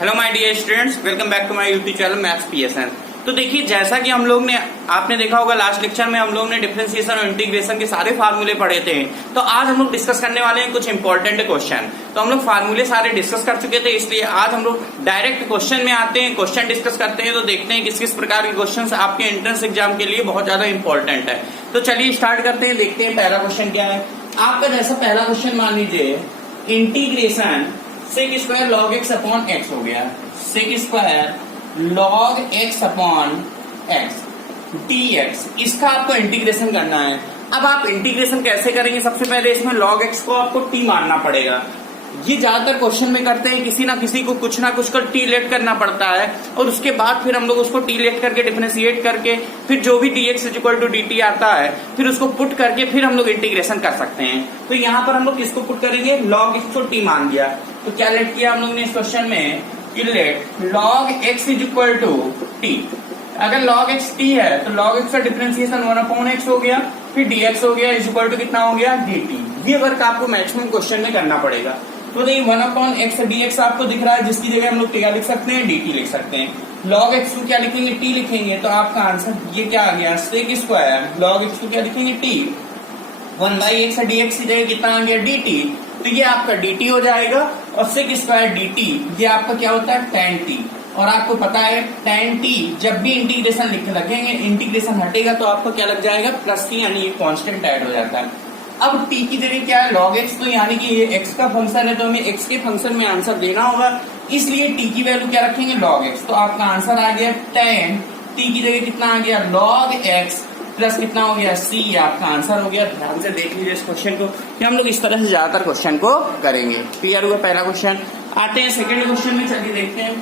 Hello my dear students, welcome back to my YouTube channel maths PSN. तो देखिए, जैसा कि हम लोग ने आपने देखा होगा लास्ट लेक्चर में हम लोग ने डिफरेंशिएशन और इंटीग्रेशन के सारे फार्मूले पढ़े थे। तो आज हम लोग डिस्कस करने वाले हैं कुछ इंपॉर्टेंट क्वेश्चन। तो हम लोग फार्मूले सारे डिस्कस कर चुके थे, इसलिए आज हम लोग डायरेक्ट क्वेश्चन में आते हैं, क्वेश्चन डिस्कस करते हैं। तो देखते हैं किस किस प्रकार के क्वेश्चन आपके एंट्रेंस एग्जाम के लिए बहुत ज्यादा इंपॉर्टेंट है। तो चलिए स्टार्ट करते हैं, देखते हैं पहला क्वेश्चन क्या है आपका। जैसा पहला क्वेश्चन मान लीजिए, integration sec square log x upon x हो गया, sec square log x upon x dx, इसका आपको इंटीग्रेशन करना है। अब आप इंटीग्रेशन कैसे करेंगे? सबसे पहले इसमें log x को आपको t मानना पड़ेगा। ये ज्यादातर क्वेश्चन में करते हैं, किसी ना किसी को कुछ ना कुछ कर t लेट करना पड़ता है और उसके बाद फिर हम लोग उसको t लेट करके डिफरेंशिएट करके फिर जो भी dx इक्वल टू dt आता है फिर उसको पुट करके फिर हम लोग इंटीग्रेशन कर सकते हैं। तो यहाँ पर हम लोग किसको पुट करेंगे? log x को t मान दिया। तो क्या लेट किया हम लोग ने इस क्वेश्चन में कि let log x is equal to t। अगर log x t है तो log x का डिफरेंशिएशन 1/x हो गया, फिर dx हो गया इज इक्वल टू कितना हो गया? dt। ये वर्क आपको मैक्सिमम क्वेश्चन में करना पड़ेगा। तो देखिए 1/x dx आपको दिख रहा है, जिसकी जगह हम लोग क्या लिख सकते हैं? dt लिख सकते हैं। log x को क्या लिखेंगे? t लिखेंगे। तो आपका आंसर ये क्या आ गया? सेक स्क्वायर log x को क्या लिखेंगे? t। 1/x dx की जगह कितना आ गया? dt। तो ये आपका dt हो जाएगा और सेक स्क्वायर dt ये आपका क्या होता है? tan t। और आपको पता है tan t जब भी इंटीग्रेशन लिखने लगेंगे, इंटीग्रेशन हटेगा तो आपको क्या लग जाएगा? प्लस t, यानी ये कांस्टेंट ऐड हो जाता है। अब t की जगह क्या है? log x। तो यानी कि ये x का फंक्शन है तो हमें x के फंक्शन में आंसर देना होगा, इसलिए t की वैल्यू क्या रखेंगे? log x। तो आपका आंसर आ गया tan t की जगह कितना आ गया? log x प्लस कितना हो गया? c। आपका आंसर हो गया। ध्यान से देख लीजिए इस क्वेश्चन को कि हम लोग इस तरह से ज्यादातर क्वेश्चन को करेंगे। क्लियर हुआ पहला क्वेश्चन। आते हैं सेकंड क्वेश्चन में, चलिए देखते हैं।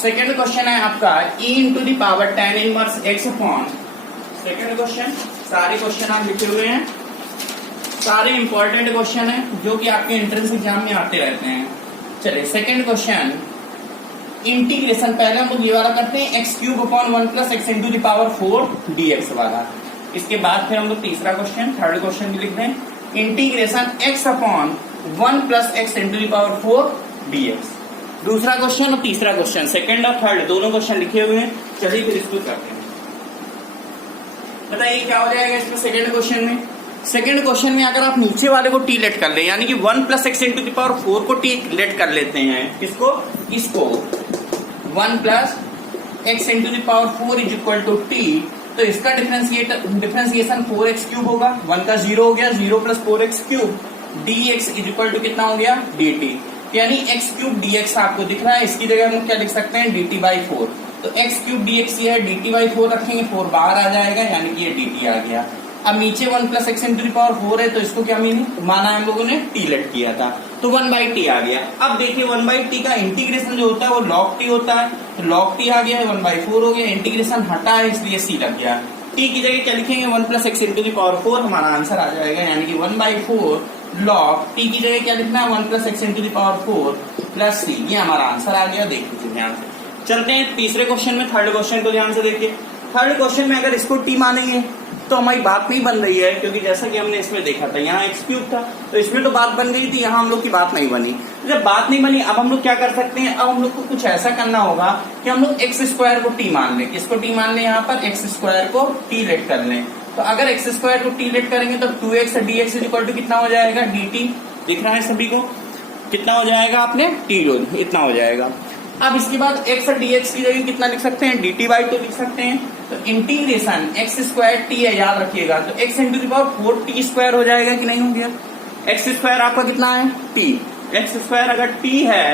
सेकंड क्वेश्चन है आपका e into the power tan inverse x upon. Second question, सारे क्वेश्चन आप लिखे हुए हैं, सारे इंपॉर्टेंट क्वेश्चन है जो कि आपके एंट्रेंस एग्जाम में आते रहते हैं। चलिए सेकंड क्वेश्चन, इंटीग्रेशन पहले हम लोग ये वाला करते हैं, x cube upon 1 plus x into the power 4 dx वाला। इसके बाद फिर हम लोग तीसरा क्वेश्चन, थर्ड क्वेश्चन भी लिख दें, integration x upon 1 plus x into the power 4 dx। दूसरा क्वेश्चन और तीसरा क्वेश्चन, सेकंड और थर्ड दोनों क्वेश्चन लिखे हुए हैं। चलिए फिर इसको करते हैं। बताइए क्या हो जाएगा इसमें सेकंड क्वेश्चन में? सेकंड क्वेश्चन में अगर आप नीचे वाले को टी लेट कर ले, यानी कि 1 plus x into the power 4 को टी लेट कर लेते हैं, किसको? इसको 1 plus x into the power 4 is equal to t. तो इसका डिफरेंशिएशन 4x क्यूब होगा, 1 का 0 हो गया, 0 plus 4x cube dx is equal to कितना हो गया? dt। यानी x क्यूब dx आपको दिख रहा है, इसकी जगह हम क्या लिख सकते हैं? dt/4। तो x क्यूब dx ये है, dt/4 रखेंगे, 4 बाहर आ जाएगा, यानी कि ये dt आ गया। अब नीचे 1 plus x into the power 4 है, तो इसको क्या माना है हम लोगों ने? t लेट किया था, तो 1/t आ गया। अब देखिए 1/t का इंटीग्रेशन जो होता है वो log t होता है, तो log t आ गया, 1/4 हो गया, इंटीग्रेशन हटा है इसलिए c लग गया। t की जगह क्या लिखेंगे? 1 plus x into the power 4, हमारा आंसर आ जाएगा, यानी कि 1/4 log t की जगह क्या लिखना है? 1 plus x into the power 4 plus c। ये हमारा आंसर आ गया। देख लीजिए ध्यान से। चलते हैं तीसरे क्वेश्चन में, थर्ड क्वेश्चन को ध्यान से देखिए। थर्ड क्वेश्चन में अगर इसको t मानेंगे तो हमारी बात नहीं बन रही है, क्योंकि जैसा कि हमने इसमें देखा था यहाँ एक्स क्यूब था, तो इसमें तो बात बन गई थी, यहाँ हम लोग की बात नहीं बनी। जब बात नहीं बनी, अब हम लोग क्या कर सकते हैं? अब हम लोग को कुछ ऐसा करना होगा कि हम लोग एक्स स्क्वायर को टी मान लें। किसको टी मान लें? यहाँ पर एक्स स्क्वायर को टी लेट कर लें। तो अगर एक्स स्क्वायर को टी लेट करेंगे तो 2x dx is equal to कितना हो जाएगा? dt। दिख रहा है सभी को? कितना हो जाएगा? आपने t इतना हो जाएगा। अब इसके बाद x और dx की जगह कितना लिख सकते हैं? dt/2 लिख सकते हैं। तो इंटीग्रेशन एक्स स्क्वायर t है, याद रखिएगा, तो x into the power 4 t square हो जाएगा कि नहीं हो गया? x स्क्वायर आपका कितना है? t। x स्क्वायर अगर t है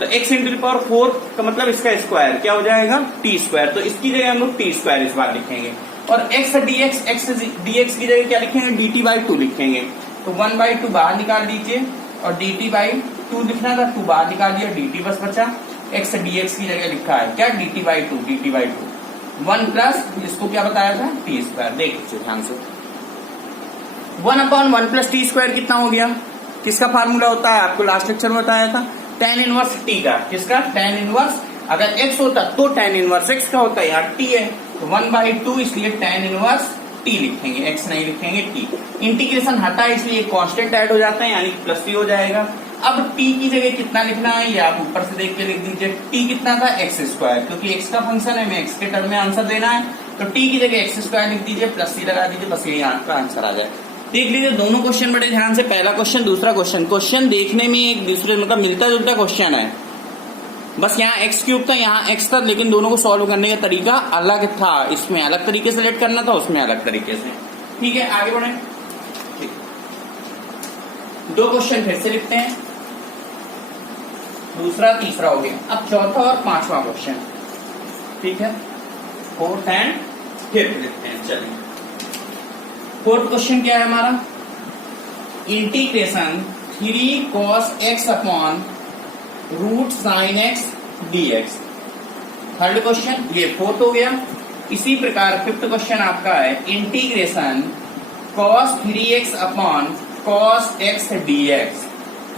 तो x इंटू द पावर 4 का मतलब इसका स्क्वायर क्या हो जाएगा? t square. तो इसकी जगह हम लोग t स्क्वायर इस बार लिखेंगे और x dx की जगह क्या लिखेंगे? dt/2 लिखेंगे। तो 1/2 बाहर निकाल दीजिए और dt/2 लिखना था, 2 बाहर निकाल दिया, dt बस बचा। x dx की जगह लिखा है क्या? dt/2 1 प्लस इसको क्या बताया था? t square. देख लीजिए ध्यान से। 1/1 प्लस टी स्क्वायर कितना हो गया? किसका फार्मूला होता है? आपको लास्ट लेक्चर में बताया था, tan इनवर्स t का। किसका? tan inverse. अगर x होता तो tan इनवर्स x का होता है, यहाँ t है, तो 1/2 इसलिए tan इनवर्स t लिखेंगे, x नहीं लिखेंगे, t। इंटीग्रेशन हटा इसलिए कांस्टेंट ऐड हो जाता है, यानी प्लस c हो जाएगा। अब t की जगह कितना लिखना है ये आप ऊपर से देख के लिख दीजिए। t कितना था x स्क्वायर, क्योंकि x का फंक्शन है, हमें x के टर्म में आंसर देना है, तो t की जगह x स्क्वायर लिख दीजिए, प्लस c लगा दीजिए, बस यही आपका आंसर आ जाए। देख लीजिए दोनों क्वेश्चन बड़े ध्यान से, पहला क्वेश्चन दूसरा क्वेश्चन देखने में एक दूसरे मतलब मिलता जुलता क्वेश्चन है, बस यहाँ एक्स क्यूब था यहाँ एक्स था, लेकिन दोनों को सॉल्व करने का तरीका अलग था, इसमें अलग तरीके से लेट करना था, उसमें अलग तरीके से। ठीक है आगे बढ़े। ठीक, दो क्वेश्चन फिर से लिखते हैं, दूसरा तीसरा हो गया, अब चौथा और पांचवा क्वेश्चन। ठीक है, फोर्थ एंड फिफ्थ लिखते हैं। चलिए फोर्थ क्वेश्चन क्या है हमारा, integration 3 cos x upon root sine x dx। Third question ये फोर्थ हो गया। इसी प्रकार फिफ्थ क्वेश्चन आपका है integration cos 3x upon cos x dx।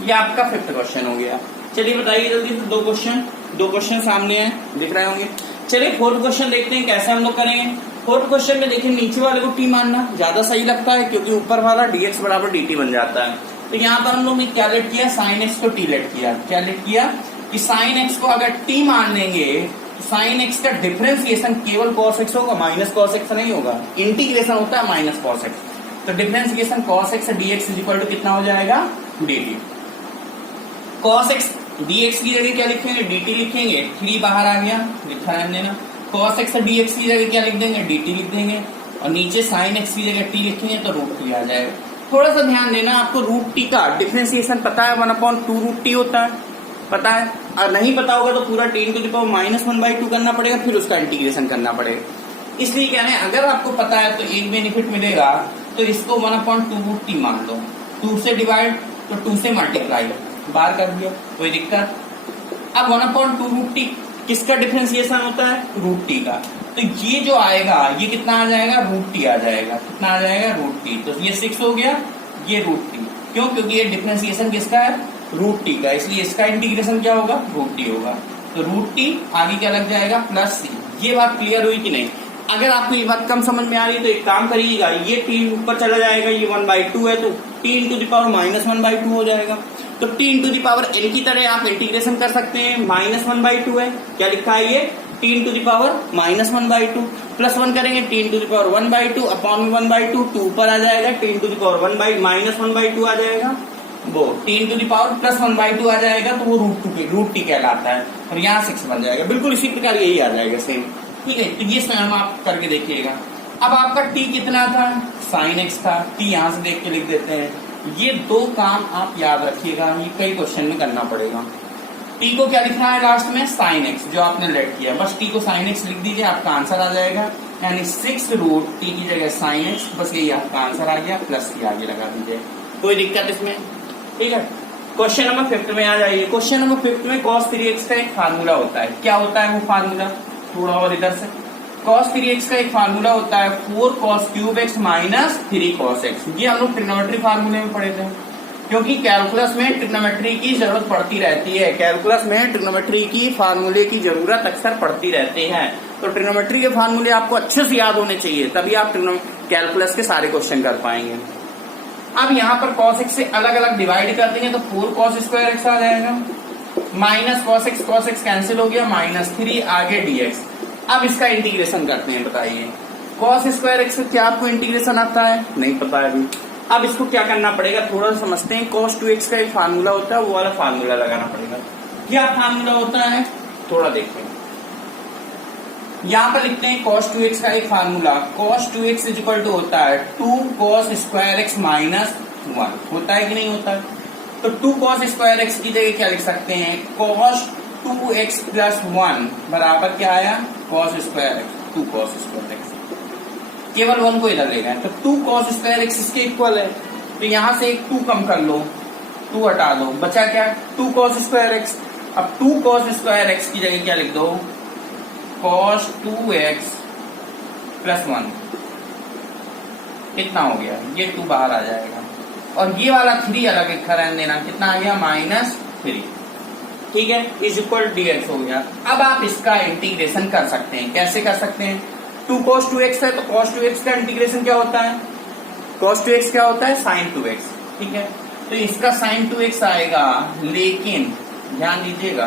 ये आपका फिफ्थ क्वेश्चन हो गया। चलिए बताइए जल्दी से, दो क्वेश्चन सामने हैं, दिख रहे होंगे। चलिए फोर्थ क्वेश्चन देखते हैं कैसे हम लोग करेंगे। फोर्थ क्वेश्चन में देखिए नीचे वाले को t मानना ज्यादा सही लगता है, क्योंकि ऊपर वाला dx बराबर dt बन जाता है। तो यहाँ पर हम लोग ने क्या लेट किया, साइन एक्स को टी लेट किया। क्या लेट किया कि साइन एक्स को अगर टी मान लेंगे तो साइन एक्स का डिफरेंशिएशन केवल कॉस एक्स होगा, माइनस कॉस एक्स नहीं होगा। इंटीग्रेशन होता है माइनस कॉस एक्स, तो differentiation cos x dx is equal to कितना हो जाएगा, dt। कॉस एक्स dx की जगह क्या लिखेंगे, dt लिखेंगे, 3 बाहर आ गया, लिखा रहने देना। cos x dx की जगह क्या लिख देंगे, dt लिख देंगे, और नीचे sin x की जगह t लिखेंगे तो रूट t आ जाएगा। थोड़ा सा ध्यान देना, आपको रूट t का डिफरेंशिएशन पता है, 1/2 रूट t होता है, पता है। और नहीं पता होगा तो पूरा t टू द पावर -1/2 करना पड़ेगा, फिर उसका इंटीग्रेशन करना पड़ेगा। इसलिए क्या है, अगर आपको पता है तो एक बेनिफिट मिलेगा, तो इसको 1/2 रूट t मान लो, 2 से डिवाइड तो 2 से मल्टीप्लाई, बार कर दिया, कोई दिक्कत। अब 1/2 रूट t किसका डिफरेंशिएशन होता है, रूट t का, तो ये जो आएगा ये कितना आ जाएगा, रूट t आ जाएगा। कितना आ जाएगा, रूट t। तो ये 6 हो गया, ये रूट t, क्यों, क्योंकि ये डिफरेंशिएशन किसका है, रूट t का, इसलिए इसका इंटीग्रेशन क्या होगा, रूट t होगा। तो रूट t आगे क्या लग जाएगा, प्लस c। ये बात क्लियर हुई कि नहीं। अगर आपको ये बात कम समझ में आ रही है तो एक काम करिएगा, ये t ऊपर चला जाएगा, ये 1/2 है तो t इंटू द पावर -1/2 हो जाएगा। तो t into the power n की तरह आप इंटीग्रेशन कर सकते हैं, -1/2 है, क्या लिखा है ये, t into the power -1/2, plus 1 करेंगे t into the power 1/2 upon 1/2, 2 ऊपर आ जाएगा, t इंटू द पावर -1/2 आ जाएगा, वो t into the power plus 1/2 आ जाएगा, तो वो रूट t कहलाता है, और यहाँ 6 बन जाएगा। बिल्कुल इसी प्रकार यही आ जाएगा सेम। ठीक है, तो ये स्वयं आप करके देखिएगा। अब आपका t कितना था, साइन x था, t यहाँ से देख के लिख देते हैं। ये दो काम आप याद रखिएगा, ये कई क्वेश्चन में करना पड़ेगा। t को क्या लिखना है लास्ट में, साइन x, जो आपने लेट किया, बस t को साइन x लिख दीजिए, आपका आंसर आ जाएगा। यानी 6 रूट t की जगह साइन x, बस यही आपका आंसर आ गया, प्लस c आगे लगा दीजिए, कोई दिक्कत इसमें। ठीक है, क्वेश्चन नंबर 5 में आ जाइए। क्वेश्चन नंबर 5 में cos 3x का एक फार्मूला होता है। क्या होता है वो फार्मूला, थोड़ा और इधर से, cos 3x का एक फार्मूला होता है 4 cos cube x minus 3 cos x। ये हम लोग ट्रिग्नोमेट्री फार्मूले में पढ़े थे, क्योंकि कैलकुलस में ट्रिग्नोमेट्री की जरूरत पड़ती रहती है, कैलकुलस में ट्रिग्नोमेट्री की फार्मूले की जरूरत अक्सर पड़ती रहती है। तो ट्रिग्नोमेट्री के फार्मूले आपको अच्छे से याद होने चाहिए, तभी आप कैलकुलस के सारे क्वेश्चन कर पाएंगे। अब यहाँ पर cos x से अलग अलग डिवाइड कर देंगे तो 4 cos स्क्वायर x आ जाएगा, माइनस cos x कैंसिल हो गया, -3 आगे dx। अब इसका इंटीग्रेशन करते हैं, बताइए cos स्क्वायर x क्या आपको इंटीग्रेशन आता है, नहीं पता है अभी। अब इसको क्या करना पड़ेगा, थोड़ा समझते हैं। cos 2x का एक फार्मूला होता है, वो वाला फार्मूला लगाना पड़ेगा। क्या फार्मूला होता है, थोड़ा देखते हैं। यहाँ पर लिखते हैं cos 2x का एक formula, cos 2x is equal to होता है 2 cos स्क्वायर x माइनस 1, होता है कि नहीं होता है। तो 2 cos स्क्वायर x की जगह क्या लिख सकते हैं, cos 2x प्लस 1 बराबर क्या आया, cos square x, 2 cos square x, केवल 1 को इधर लेगा, तो 2 cos स्क्वायर x इसके इक्वल है। तो यहाँ से एक 2 कम कर लो, 2 हटा दो, बचा क्या, 2 cos स्क्वायर x। अब 2 cos स्क्वायर x की जगह क्या लिख दो, cos 2x प्लस 1, कितना हो गया, ये 2 बाहर आ जाएगा, और ये वाला 3 अलग लिखा रहने देना, कितना आ गया, -3। ठीक है, इज इक्वल dx हो गया। अब आप इसका इंटीग्रेशन कर सकते हैं, कैसे कर सकते हैं, 2 cos 2x है तो cos 2x का इंटीग्रेशन क्या होता है, cos 2x क्या होता है, sin 2x। ठीक है, तो इसका साइन 2x आएगा, लेकिन ध्यान दीजिएगा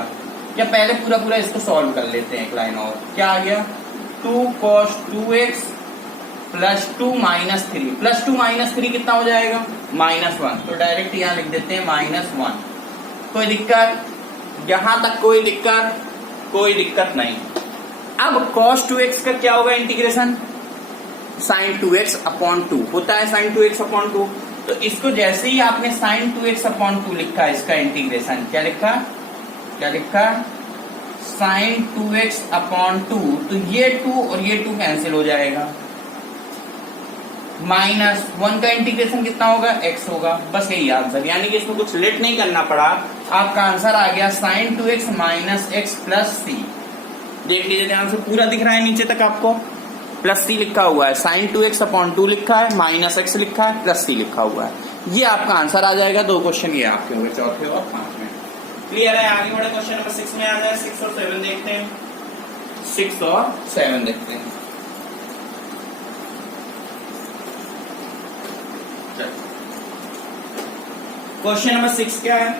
क्या पहले पूरा पूरा इसको सॉल्व कर लेते हैं एक लाइन और। क्या आ गया 2 cos 2x plus 2 minus 3, plus 2 minus 3 कितना हो जाएगा -1। तो डायरेक्ट यहाँ लिख देते हैं -1। कोई दिक्कत? यहां तक कोई दिक्कत? कोई दिक्कत नहीं। अब cos 2x का क्या होगा इंटीग्रेशन, sin 2x अपॉन 2 होता है, sin 2x अपॉन 2। तो इसको जैसे ही आपने sin 2x अपॉन 2 लिखा, इसका इंटीग्रेशन क्या लिखा, क्या लिखा sin 2x अपॉन 2, तो ये 2 और ये 2 कैंसिल हो जाएगा, -1 का इंटीग्रेशन कितना होगा x होगा। बस यही आंसर, यानी कि इसमें कुछ लेट नहीं करना पड़ा, आपका आंसर आ गया sin 2x minus x plus c। देख लीजिए ध्यान से, पूरा दिख रहा है नीचे तक आपको, प्लस c लिखा हुआ है, sin 2x अपॉन 2 लिखा है, माइनस x लिखा है, प्लस c लिखा हुआ है। ये आपका आंसर आ जाएगा। 2 क्वेश्चन ये आपके होंगे, चौथे और 5वें। क्लियर है? आगे बढ़े क्वेश्चन नंबर 6 में आ जाए। 6 और 7 देखते हैं, 6 और 7 देखते हैं। क्वेश्चन नंबर 6 क्या है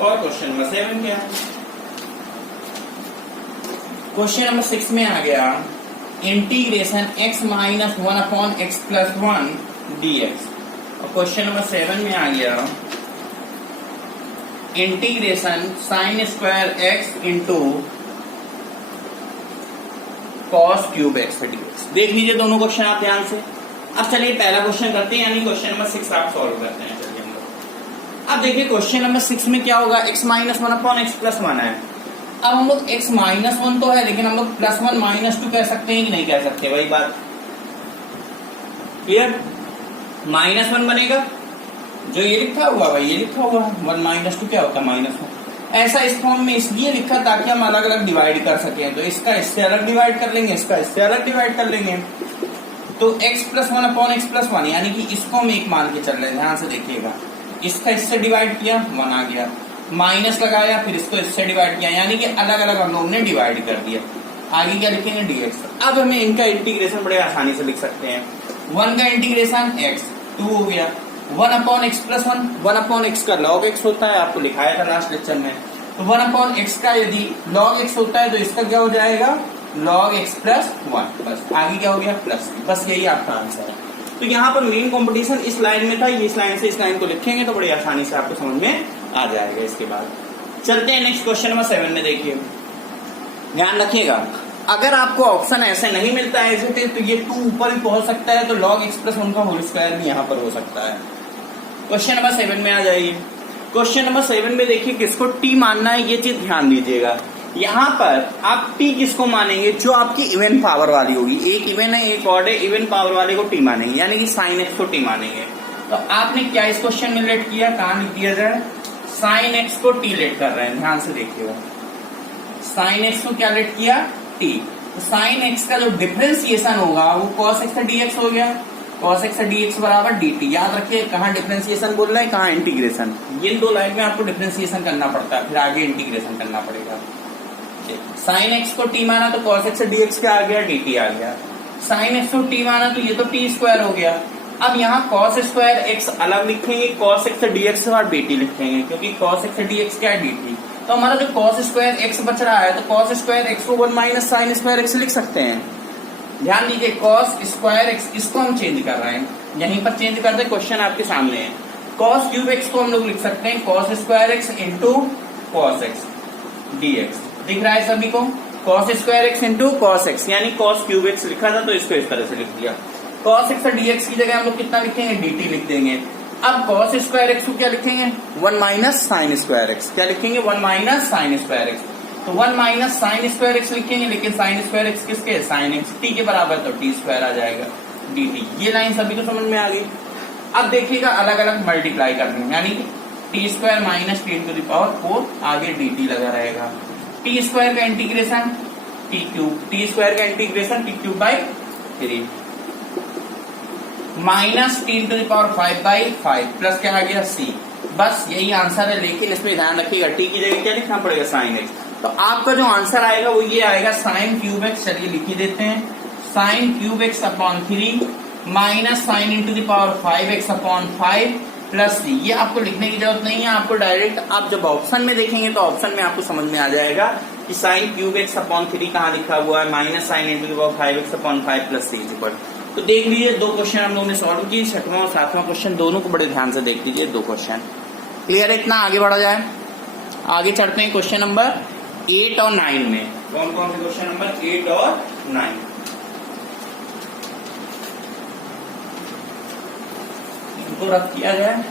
और क्वेश्चन नंबर 7 क्या है। क्वेश्चन नंबर 6 में आ गया integration x minus 1 upon x plus 1 dx, और क्वेश्चन नंबर 7 में आ गया integration sine square x into cos cube x dx। देख लीजिए दोनों क्वेश्चन आप ध्यान से। अब चलिए पहला क्वेश्चन करते हैं, यानी क्वेश्चन नंबर 6 आप सॉल्व करते हैं। चलिए हम लोग अब देखिए क्वेश्चन नंबर 6 में क्या होगा, x minus 1 upon x plus 1 है। अब हम लोग x माइनस 1 तो है, लेकिन हम लोग प्लस 1 माइनस 2 कह सकते हैं कि नहीं कह सकते, वही बात क्लियर। -1 बनेगा, जो ये लिखा हुआ भाई ये लिखा हुआ 1 माइनस 2 क्या होता है -1। ऐसा इस फॉर्म में इसलिए लिखा ताकि हम अलग अलग डिवाइड कर सकें, तो इसका इससे अलग डिवाइड कर लेंगे, इसका इससे अलग डिवाइड कर लेंगे। तो x plus 1 upon x plus 1, यानी कि इसको हम एक मान के चल रहे हैं, ध्यान से देखिएगा। इसका इससे डिवाइड किया 1 आ गया, माइनस लगाया, फिर इसको इससे डिवाइड किया, यानी कि अलग अलग हम लोगों ने डिवाइड कर दिया। आगे क्या लिखेंगे dx। अब हमें इनका इंटीग्रेशन बड़े आसानी से लिख सकते हैं। 1 का इंटीग्रेशन x 2 हो गया, 1 upon x plus 1, 1 upon x का log x होता है, आपको लिखाया था लास्ट लेक्चर में। तो 1 अपॉन x का यदि log x होता है तो इसका क्या हो जाएगा log x प्लस 1। बस आगे क्या हो गया प्लस, बस यही आपका आंसर है। तो यहाँ पर मेन कंपटीशन इस लाइन में था, ये इस लाइन से इस लाइन को लिखेंगे तो बड़ी आसानी से आपको समझ में आ जाएगा। इसके बाद चलते हैं नेक्स्ट क्वेश्चन नंबर 7 में। देखिए ध्यान रखिएगा, अगर आपको ऑप्शन ऐसे नहीं मिलता है ऐसे तो ये 2 ऊपर भी पहुंच सकता है, तो log x प्लस 1 का होल स्क्वायर भी यहाँ पर हो सकता है। क्वेश्चन नंबर 7 में आ जाइए। क्वेश्चन नंबर 7 में देखिए किसको t मानना है, ये चीज ध्यान दीजिएगा। यहाँ पर आप t किसको मानेंगे, जो आपकी इवन पावर वाली होगी, एक इवन है एक ऑड है, इवन पावर वाले को t मानेंगे, यानी कि sin x को t मानेंगे। तो आपने क्या इस क्वेश्चन में लेट किया, कहाँ लिख दिया जाए, sin x को t लेट कर रहे हैं, ध्यान से देखिएगा। sin x को क्या लेट किया t, तो sin x का जो डिफरेंशिएशन होगा वो cos x dx हो गया, cos x dx बराबर dt। याद रखिए कहाँ डिफरेंशिएशन बोल रहे हैं, कहाँ इंटीग्रेशन। ये 2 लाइन में आपको डिफरेंशिएशन करना पड़ता है, फिर आगे इंटीग्रेशन करना पड़ेगा। sin x को t माना तो cos x dx क्या आ गया dt आ गया, sin x को t माना तो ये तो t स्क्वायर हो गया। अब यहाँ cos स्क्वायर x अलग लिखेंगे, cos x dx के बाद dt लिखेंगे, क्योंकि cos x dx क्या है dt। तो हमारा जो cos स्क्वायर x बच रहा है, तो cos स्क्वायर x को 1 माइनस sin स्क्वायर x लिख सकते हैं। ध्यान दीजिए cos स्क्वायर x इसको हम चेंज कर रहे हैं, यहीं पर चेंज करते, क्वेश्चन आपके सामने है। cos क्यूब x को हम लोग लिख सकते हैं cos square x into cos x dx। दिख रहा है सभी को, cos square x into cos x, यानी cos क्यूब x लिखा था तो इसको इस तरह से लिख दिया। cos x dx की जगह हम लोग कितना लिखेंगे dt लिख देंगे। अब cos स्क्वायर x को क्या लिखेंगे 1 माइनस साइन स्क्वायर x, क्या लिखेंगे 1 माइनस साइन स्क्वायर x। तो 1 माइनस साइन स्क्वायर x लिखेंगे, लेकिन साइन स्क्वायर x किसके, साइन x t के बराबर, तो t स्क्वायर आ जाएगा dt। ये लाइन सभी को समझ में आ गई। अब देखिएगा अलग अलग मल्टीप्लाई करनी है, यानी T square minus T into the power 4, आगे dt लगा रहेगा। टी स्क्वायर का integration T cube, T square का integration T cube by 3 minus T into the power 5 by 5 plus क्या आ गया c। बस यही आंसर है, लेकिन इसमें ध्यान रखिएगा टी की जगह क्या लिखना पड़ेगा साइन x। तो आपका जो आंसर आएगा वो ये आएगा साइन क्यूब x, चलिए लिख ही देते हैं, sine cube x upon 3 minus sine into the power 5x upon 5 plus C. ये आपको लिखने की जरूरत नहीं है, आपको डायरेक्ट आप जब ऑप्शन में देखेंगे तो ऑप्शन में आपको समझ में आ जाएगा कि साइन क्यूब एक्स अपॉन 3 कहाँ लिखा हुआ है, minus sine into the power 5x upon 5 plus c is equal. तो देख लीजिए 2 क्वेश्चन हम लोगों ने सॉल्व किए, 6वां और 7वां क्वेश्चन दोनों को बड़े ध्यान से देख लीजिए, 2 क्वेश्चन क्लियर है। इतना आगे बढ़ा जाए, आगे चढ़ते हैं क्वेश्चन नंबर 8 और 9 में। कौन कौन से क्वेश्चन नंबर 8 और 9? इनको रख किया जाए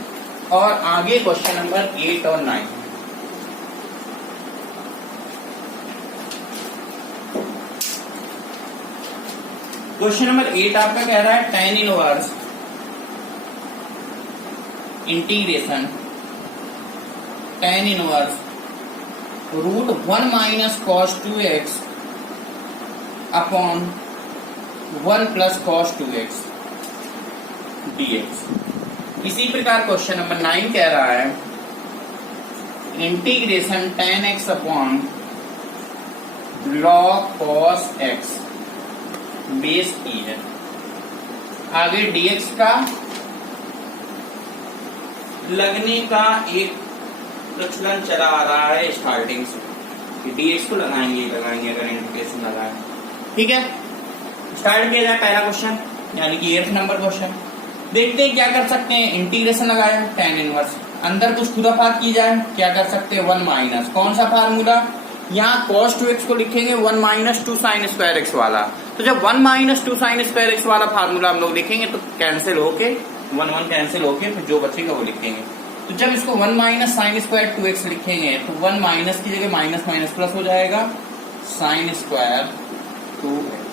और आगे क्वेश्चन नंबर 8 और 9। क्वेश्चन नंबर 8 आपका कह रहा है tan inverse integration tan inverse √1 minus cos 2x upon 1 plus cos 2x dx। इसी प्रकार क्वेश्चन नंबर 9 कह रहा है integration tan x upon log cos x base E है। आगे dx का लगने का एक प्रचलन चला आ रहा है स्टार्टिंग से कि dx को लगाएंगे अगर इंटीग्रेशन लगाए। ठीक है, स्टार्ट किया जाए पहला क्वेश्चन यानी कि 8 नंबर क्वेश्चन। देखते हैं क्या कर सकते हैं। इंटीग्रेशन लगाया tan इनवर्स, अंदर कुछ खुराफात की जाए, क्या कर सकते हैं 1 माइनस कौन सा फार्मूला, यहाँ cos 2x को लिखेंगे 1 माइनस 2 साइन स्क्वायर एक्स वाला। तो जब 1 माइनस 2 साइन स्क्वायर एक्स वाला फार्मूला हम लोग लिखेंगे तो कैंसिल होके 1 1 कैंसिल होके फिर जो बचेगा वो लिखेंगे। तो जब इसको 1 माइनस साइन स्क्वायर 2x लिखेंगे तो 1 माइनस की जगह माइनस माइनस प्लस हो जाएगा साइन स्क्वायर 2x।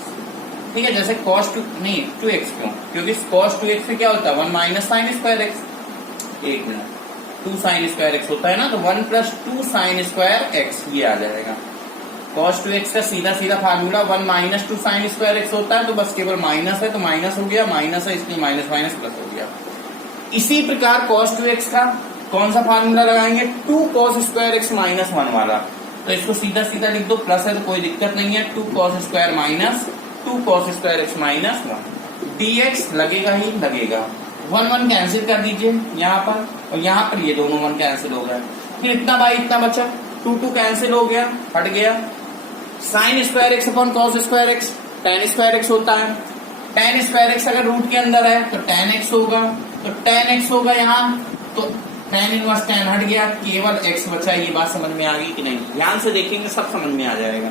ठीक है, जैसे cos 2x क्यों, क्योंकि cos 2x से क्या होता है 1 माइनस साइन स्क्वायर एक्स, एक मिनट 2 साइन स्क्वायर एक्स होता है ना, तो 1 प्लस 2 साइन स्क्वायर एक्स ये आ जाएगा। cos 2x का सीधा सीधा formula 1 minus 2 sign square x होता है, तो बस केवल माइनस है तो माइनस हो गया, माइनस है इसलिए माइनस माइनस प्लस हो गया। इसी प्रकार cos 2x का कौन सा फार्मूला लगाएंगे 2 cos स्क्वायर एक्स माइनस 1 वाला, तो इसको सीधा सीधा लिख दो, प्लस है तो कोई दिक्कत नहीं है, 2 cos square minus 2 cos square x minus 1 dx लगेगा ही लगेगा। 1 1 कैंसिल कर दीजिए यहाँ पर, और यहाँ पर ये दोनों 1 कैंसिल हो गए, फिर इतना बाई इतना बचा, 2 2 कैंसिल हो गया, हट गया। Sign square x upon cos square x tan square x होता है, tan स्क्वायर एक्स अगर रूट के अंदर है तो tan x होगा, तो tan x होगा यहाँ, तो tan इनवर्स tan हट गया, केवल x बचा। ये बात समझ में आ गई कि नहीं? ध्यान से देखेंगे सब समझ में आ जाएगा।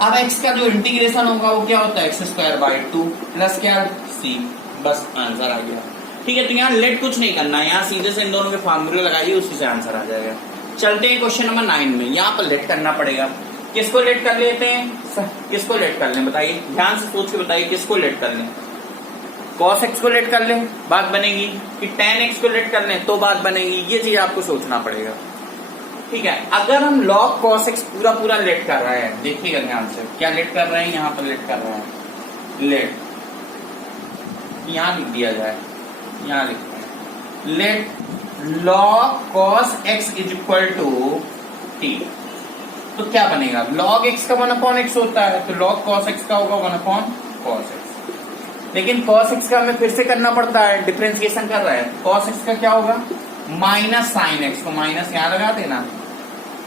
अब x का जो इंटीग्रेशन होगा वो क्या होता है x स्क्वायर बाई 2 प्लस क्या c, बस आंसर आ गया। ठीक है, तो यहाँ लेट कुछ नहीं करना है, यहाँ सीधे से इन दोनों के फार्मूले लगाइए, उसी से आंसर आ जाएगा। चलते हैं क्वेश्चन नंबर 9 में, यहाँ पर लेट करना पड़ेगा। किसको लेट कर लेते हैं, किसको लेट कर लें बताइए, ध्यान से सोच के बताइए किसको लेट कर लें। cos x को लेट कर लें बात बनेगी, कि tan x को लेट कर लें तो बात बनेगी, ये चीज आपको सोचना पड़ेगा। ठीक है, अगर हम log cos x पूरा पूरा लेट कर रहे हैं, देखिएगा ध्यान से क्या लेट कर रहे हैं, यहाँ पर लेट कर रहे हैं, लेट यहाँ लिख दिया जाए, यहाँ लिखते हैं let log cos x is equal to t, तो क्या बनेगा log x का 1 अपॉन x होता है, तो log cos x का होगा 1 अपॉन cos x। लेकिन cos x का हमें फिर से करना पड़ता है, डिफरेंशिएशन कर रहा है, cos x का क्या होगा माइनस साइन x, को माइनस यहाँ लगा देना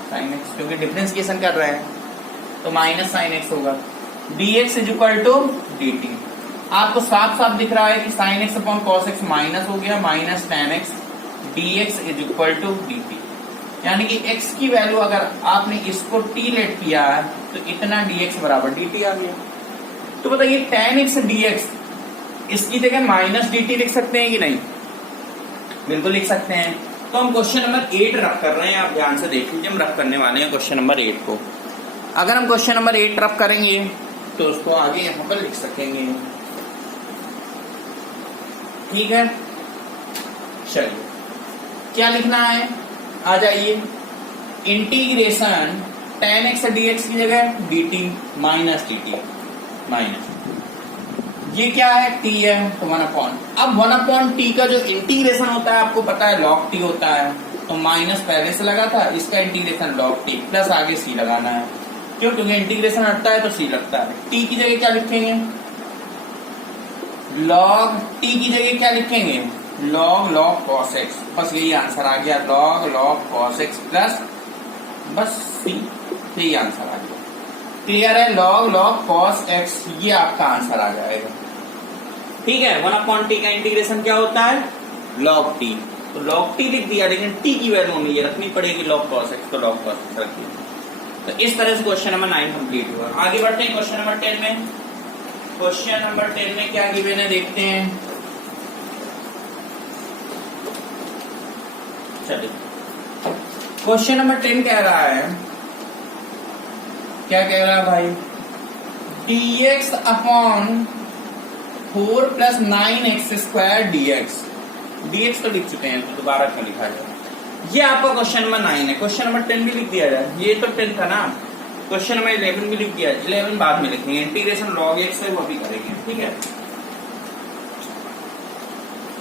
साइन x, क्योंकि डिफरेंशिएशन कर रहे हैं, तो माइनस साइन x होगा। dx is equal to dt, आपको साफ साफ दिख रहा है कि sine x upon cos x minus हो गया, minus tan x dx is equal to dt, यानी कि x की वैल्यू अगर आपने इसको t लेट किया है तो इतना dx बराबर dt आ गया। तो बताइए tan x dx, इसकी जगह माइनस dt लिख सकते हैं कि नहीं? बिल्कुल लिख सकते हैं। तो हम क्वेश्चन नंबर 8 रफ कर रहे हैं, आप ध्यान से देख लीजिए, हम रफ करने वाले हैं क्वेश्चन नंबर 8 को। अगर हम क्वेश्चन नंबर 8 रफ करेंगे तो उसको आगे यहाँ पर लिख सकेंगे। ठीक है, चलिए क्या लिखना है, आ जाइए। इंटीग्रेशन tan x dx की जगह dt माइनस dt माइनस, ये क्या है t है तो 1 अपॉन, अब 1 अपॉन t का जो इंटीग्रेशन होता है आपको पता है log t होता है, तो माइनस पहले से लगा था, इसका इंटीग्रेशन log t प्लस आगे c लगाना है, क्यों? क्योंकि इंटीग्रेशन हटता है तो c लगता है। t की जगह क्या लिखेंगे, log t की जगह क्या लिखेंगे log cos x, बस यही आंसर आ गया, log cos x प्लस बस c, यही आंसर आ गया। क्लियर है? log cos x ये आपका आंसर आ जाएगा। ठीक है, 1/t का इंटीग्रेशन क्या होता है? log t। तो log t लिख दिया, लेकिन t की वैल्यू हमें ये रखनी पड़ेगी log cos x, तो log cos x रखिए। तो इस तरह से क्वेश्चन नंबर 9 कंप्लीट हुआ। आगे बढ़ते हैं क्वेश्चन नंबर 10 में। क्वेश्चन नंबर 10 में क्या गिवन है देखते हैं। चलिए, क्वेश्चन नंबर 10 कह रहा है, क्या कह रहा है भाई? dx upon 4 plus 9x² dx तो लिख चुके हैं, तो दोबारा क्यों लिखा जाए? ये आपका क्वेश्चन नंबर 9 है। क्वेश्चन नंबर 10 भी लिख दिया जाए, ये तो 10 था ना। क्वेश्चन नंबर 11 भी लिख दिया, 11 बाद में लिखेंगे। इंटीग्रेशन log x है, वो भी करेंगे। ठीक है,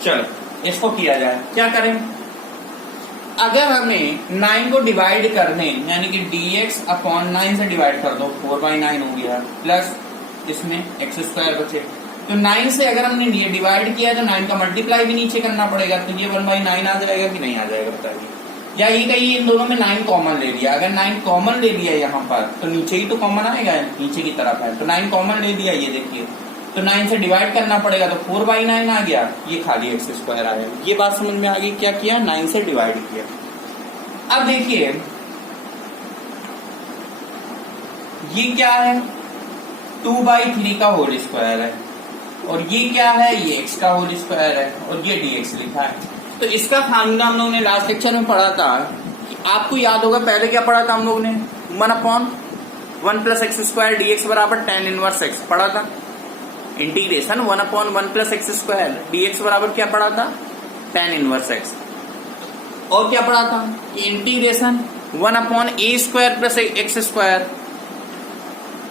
चलो इसको किया जाए। क्या करें? अगर हमें 9 को डिवाइड करने, यानी कि dx अपॉन 9 से डिवाइड कर दो, 4/9 हो गया, प्लस इसमें x² बचे। तो 9 से अगर हमने ये डिवाइड किया तो 9 का मल्टीप्लाई भी नीचे करना पड़ेगा, तो ये 1/9 आ जाएगा कि नहीं आ जाएगा बताइए? या ये कहीं इन दोनों में 9 कॉमन ले लिया, अगर 9 कॉमन ले लिया यहाँ पर, तो नीचे ही तो कॉमन आएगा, नीचे की तरफ है, तो 9 कॉमन ले लिया, ये देखिए, तो 9 से डिवाइड करना पड़ेगा, तो 4/9 आ गया, ये खाली x² आया। ये बात समझ में आ गई? क्या किया? 9 से डिवाइड किया। अब देखिए ये क्या है? 2/3 का होल स्क्वायर है, और ये क्या है? ये x का होल स्क्वायर है, और ये dx लिखा है। तो इसका फार्मूला हम लोगों ने लास्ट लेक्चर में पढ़ा था। आपको याद होगा पहले क्या पढ़ा था हम लोगों ने? 1/1 प्लस x² dx बराबर tan इनवर्स x पढ़ा था। इंटीग्रेशन 1/1 प्लस x² dx बराबर क्या पढ़ा था? tan inverse x। और क्या पढ़ा था कि integration 1/a² plus x²,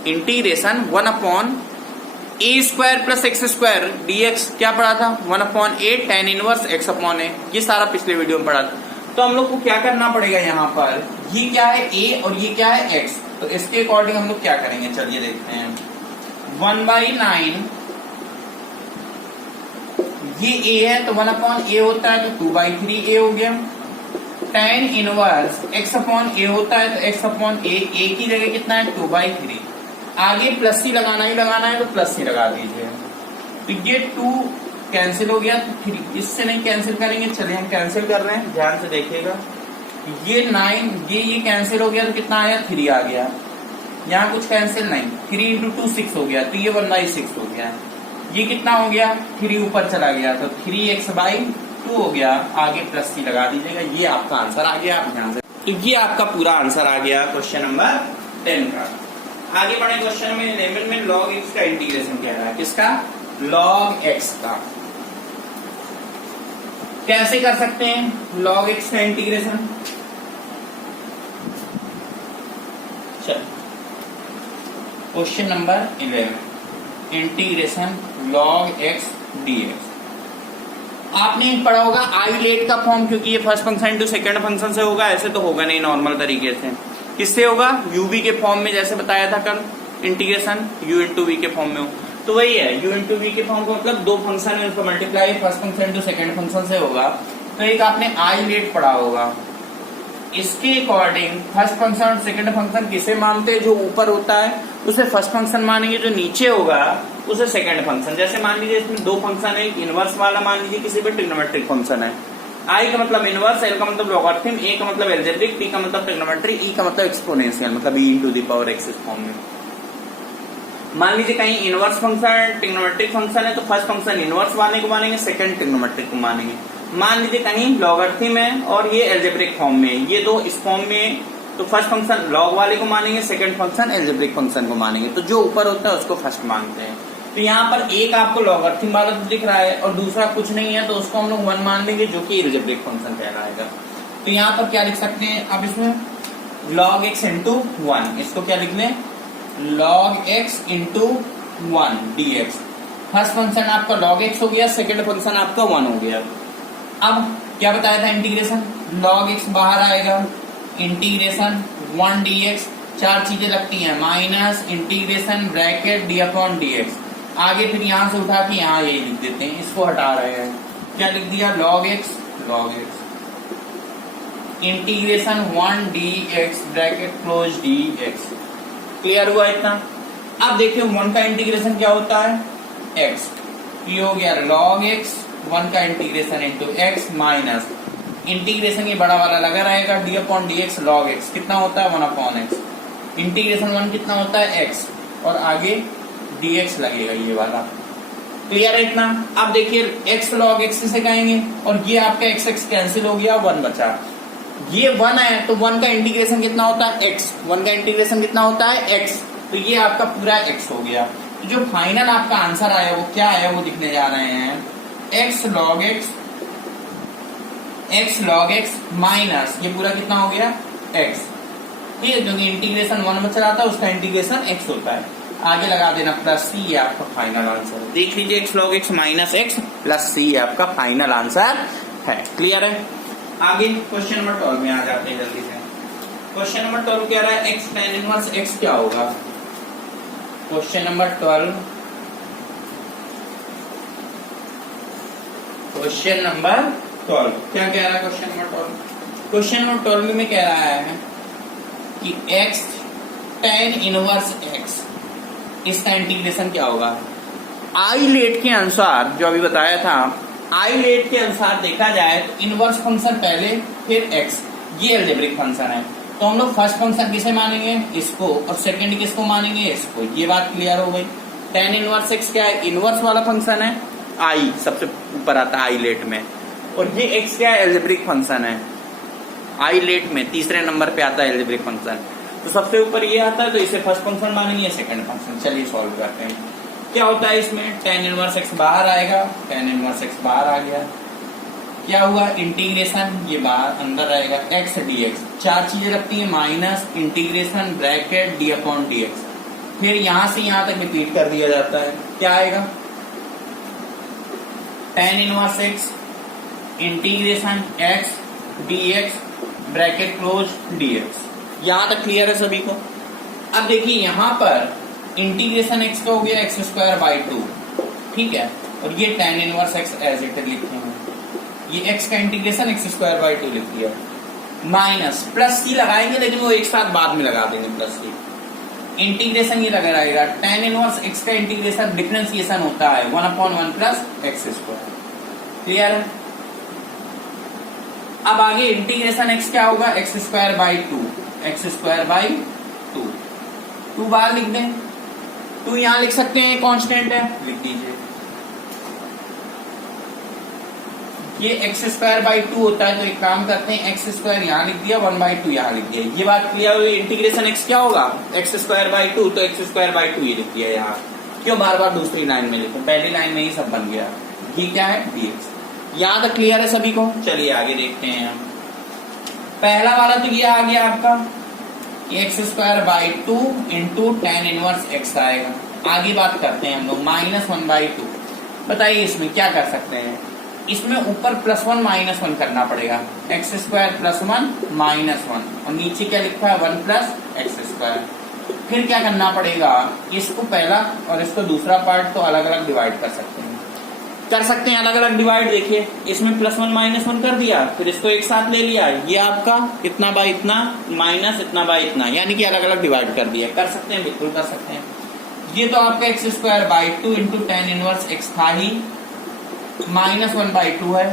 integration 1/a² plus x² dx क्या पढ़ा था? 1/a tan inverse x/a। ये सारा पिछले वीडियो में पढ़ा था। तो हम लोग को क्या करना पड़ेगा यहाँ पर? ये क्या है? a और ये क्या है? x। तो इसके अकॉर्डिंग हम लोग क्या करेंगे? चलिए देखते हैं। 1/9 ये a है, तो 1/a होता है, तो 2/3a हो गया। tan इनवर्स x/a होता है, तो x/a की जगह कितना है? 2/3। आगे प्लस ही लगाना है, तो प्लस ही लगा दीजिए। तो ये 2 कैंसिल हो गया, तो 3 इससे नहीं कैंसिल करेंगे। चलिए हम कैंसिल कर रहे हैं, ध्यान से देखिएगा। ये 9 ये कैंसिल हो गया, तो कितना आया? 3 आ गया। यहाँ कुछ कैंसिल नहीं, 3 × 2 6 हो गया, तो ये 1/6 हो गया। ये कितना हो गया? 3 ऊपर चला गया, तो 3x/2 हो गया। आगे प्लस ही लगा दीजिएगा। ये आपका आंसर आ गया। आप ध्यान से, तो ये आपका पूरा आंसर आ गया क्वेश्चन नंबर 10 का। आगे बढ़े क्वेश्चन में 11 में log x का इंटीग्रेशन कह रहा है। किसका? log x का। कैसे कर सकते हैं log x का इंटीग्रेशन? चलो, question number 11 integration log x dx। आपने पढ़ा होगा आई लेट का फॉर्म, क्योंकि ये first function into second function से होगा। ऐसे तो होगा नहीं नॉर्मल तरीके से। किससे होगा? uv के फॉर्म में, जैसे बताया था कल, इंटीग्रेशन u इंटू v के फॉर्म में हो। तो वही है, u इंटू v के फॉर्म का मतलब 2 फंक्शन है, उनका multiply first function into second function से होगा। तो एक आपने आई लेट पढ़ा होगा। इसके अकॉर्डिंग फर्स्ट फंक्शन और सेकंड फंक्शन किसे मानते हैं? जो ऊपर होता है उसे फर्स्ट फंक्शन मानेंगे, जो नीचे होगा उसे सेकंड फंक्शन। जैसे मान लीजिए इसमें 2 फंक्शन है, इनवर्स वाला मान लीजिए किसी भी ट्रिग्नोमेट्रिक फंक्शन है। आई का मतलब इनवर्स, एल का मतलब लॉगरिथम, ए का मतलब एल्जेब्रिक, टी का मतलब ट्रिग्नोमेट्री, ई का मतलब एक्सपोनेंशियल, मतलब e to the power x इस फॉर्म में। मान लीजिए कहीं इनवर्स फंक्शन ट्रिग्नोमेट्रिक फंक्शन है, तो फर्स्ट फंक्शन इनवर्स वाले को मानेंगे, सेकंड ट्रिग्नोमेट्रिक को मानेंगे। मान लीजिए कहीं लॉगरिथम है और ये एल्जेब्रिक फॉर्म में, ये दो इस फॉर्म में, तो फर्स्ट फंक्शन लॉग वाले को मानेंगे, सेकंड फंक्शन एल्जेब्रिक फंक्शन को मानेंगे। तो जो ऊपर होता है उसको फर्स्ट मानते हैं। तो यहाँ पर एक आपको लॉगरिथम वाला दिख रहा है और दूसरा कुछ नहीं है, तो उसको हम लोग 1 मान लेंगे, जो कि एल्जेब्रिक फंक्शन कहलाएगा। तो यहाँ पर क्या लिख सकते हैं? अब इसमें log x इंटू 1, इसको क्या लिख लें? log x into 1 dx। First function आपका log x हो गया, सेकंड फंक्शन आपका 1 हो गया। अब क्या बताया था? इंटीग्रेशन log x बाहर आएगा, इंटीग्रेशन 1 dx, 4 चीजें लगती हैं, minus integration bracket d upon dx। आगे फिर यहाँ से उठा के यहाँ ये लिख देते हैं, इसको हटा रहे हैं। क्या लिख दिया, log x integration 1 dx bracket close dx। Clear हुआ इतना। अब देखिए 1 का इंटीग्रेशन क्या होता है, x, ये हो गया log x, 1 का integration into x minus integration ये बड़ा वाला लगा रहेगा d upon dx log x कितना होता है 1 अपॉन x, इंटीग्रेशन 1 कितना होता है x और आगे dx लगेगा ये वाला। क्लियर है इतना। अब देखिए x log x से कहेंगे और ये आपका x x कैंसिल हो गया, 1 बचा, ये 1 है तो 1 का इंटीग्रेशन कितना होता है x, 1 का इंटीग्रेशन कितना होता है x, तो ये आपका पूरा x हो गया। तो जो फाइनल आपका आंसर आया वो क्या है, वो दिखने जा रहे हैं x log x माइनस ये पूरा कितना हो गया x, ठीक है, क्योंकि इंटीग्रेशन 1 बच रहा था उसका इंटीग्रेशन x होता है, आगे लगा देना प्लस सी, ये आपका फाइनल आंसर है। देख लीजिए x log x minus x plus C आपका फाइनल आंसर है। क्लियर है। आगे क्वेश्चन नंबर 12 में आ जाते हैं जल्दी से। क्वेश्चन नंबर 12 कह रहा है x tan इनवर्स x क्या होगा। क्वेश्चन नंबर 12 क्या कह रहा है क्वेश्चन नंबर 12? क्वेश्चन नंबर 12 में कह रहा है कि x tan इनवर्स x इसका इंटीग्रेशन क्या होगा। आई लेट के अनुसार जो अभी बताया था, आई लेट के अनुसार देखा जाए तो इनवर्स फंक्शन पहले फिर x, ये अलजेब्रिक फंक्शन है, तो हम लोग फर्स्ट फंक्शन किसे मानेंगे, इसको, और सेकंड किसको मानेंगे, इसको। ये बात क्लियर हो गई। tan इनवर्स x क्या है, इनवर्स वाला फंक्शन है, आई सबसे ऊपर आता है आई लेट में, और ये x क्या है, अलजेब्रिक फंक्शन है, आई लेट में तीसरे नंबर पे आता है अलजेब्रिक फंक्शन, तो सबसे ऊपर ये आता है, तो इसे फर्स्ट फंक्शन मानेंगे, सेकंड फंक्शन। चलिए सॉल्व करते हैं। क्या होता है इसमें, tan इनवर्स x बाहर आएगा, tan इनवर्स x बाहर आ गया, क्या हुआ, इंटीग्रेशन ये बाहर अंदर रहेगा x dx, 4 चीजें रखती है, minus integration bracket d upon dx, फिर यहां से यहां तक रिपीट कर दिया जाता है। क्या आएगा, tan inverse x integration x dx bracket close dx। यहां तक क्लियर है सभी को। अब देखिए यहां पर इंटीग्रेशन x का हो गया x स्क्वायर बाई 2, ठीक है, और ये tan inverse x as it is लिखते हैं, ये x का इंटीग्रेशन x स्क्वायर बाई 2 लिख दिया, माइनस प्लस सी लगाएंगे, लेकिन वो एक साथ बाद में लगा देंगे प्लस सी, इंटीग्रेशन ये लगा रहेगा, tan इनवर्स x का इंटीग्रेशन डिफरेंशिएशन होता है 1 upon 1 plus x square. Clear है। अब आगे इंटीग्रेशन x क्या होगा, x square by 2, x square by 2 बार लिख दें, 2 यहां लिख सकते हैं, कांस्टेंट है, लिख दीजिए। ये x स्क्वायर बाई 2 होता है, तो एक काम करते हैं, x स्क्वायर यहां लिख दिया, 1/2 यहां लिख दिया। ये बात क्लियर हुई। इंटीग्रेशन x क्या होगा, x स्क्वायर बाई 2, तो x स्क्वायर बाई 2 ये लिख दिया यहाँ, क्यों बार बार दूसरी लाइन में लिखो, पहली लाइन में ही सब बन गया। ये क्या है, dx। यहां तक क्लियर है सभी को। चलिए आगे देखते हैं हम। पहला वाला तो ये आ गया आपका x square by 2 into tan inverse x आएगा। आगे बात करते हैं हम लोग, -1/2। बताइए इसमें क्या कर सकते हैं, इसमें ऊपर +1 -1 करना पड़ेगा, x स्क्वायर +1 -1, और नीचे क्या लिखा है 1 प्लस x स्क्वायर। फिर क्या करना पड़ेगा, इसको पहला और इसको दूसरा पार्ट तो अलग अलग डिवाइड कर सकते हैं, अलग अलग डिवाइड। देखिए इसमें +1 -1 कर दिया, फिर इसको एक साथ ले लिया, ये आपका इतना बाई इतना माइनस इतना बाई इतना, यानी कि अलग अलग डिवाइड कर दिया। कर सकते हैं, बिल्कुल कर सकते हैं। ये तो आपका x square by 2 into tan inverse x था ही, -1/2 है,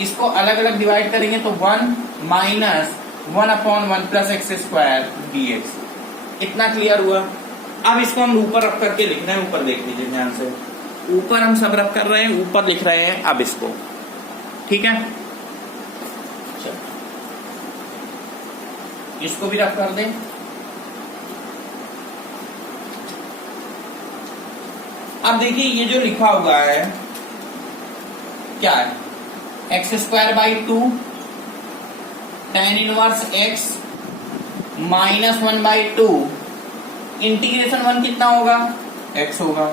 इसको अलग अलग डिवाइड करेंगे तो 1 minus 1 upon 1 plus x square dx। इतना क्लियर हुआ। अब इसको हम ऊपर रख करके लिख रहे हैं, ऊपर देख लीजिए ध्यान से, ऊपर हम सब रख कर रहे हैं, ऊपर लिख रहे हैं अब इसको, ठीक है। चलो इसको भी रख कर दें। अब देखिए ये जो लिखा हुआ है क्या है, x square by 2 tan inverse x -1/2, integration 1 कितना होगा, x होगा,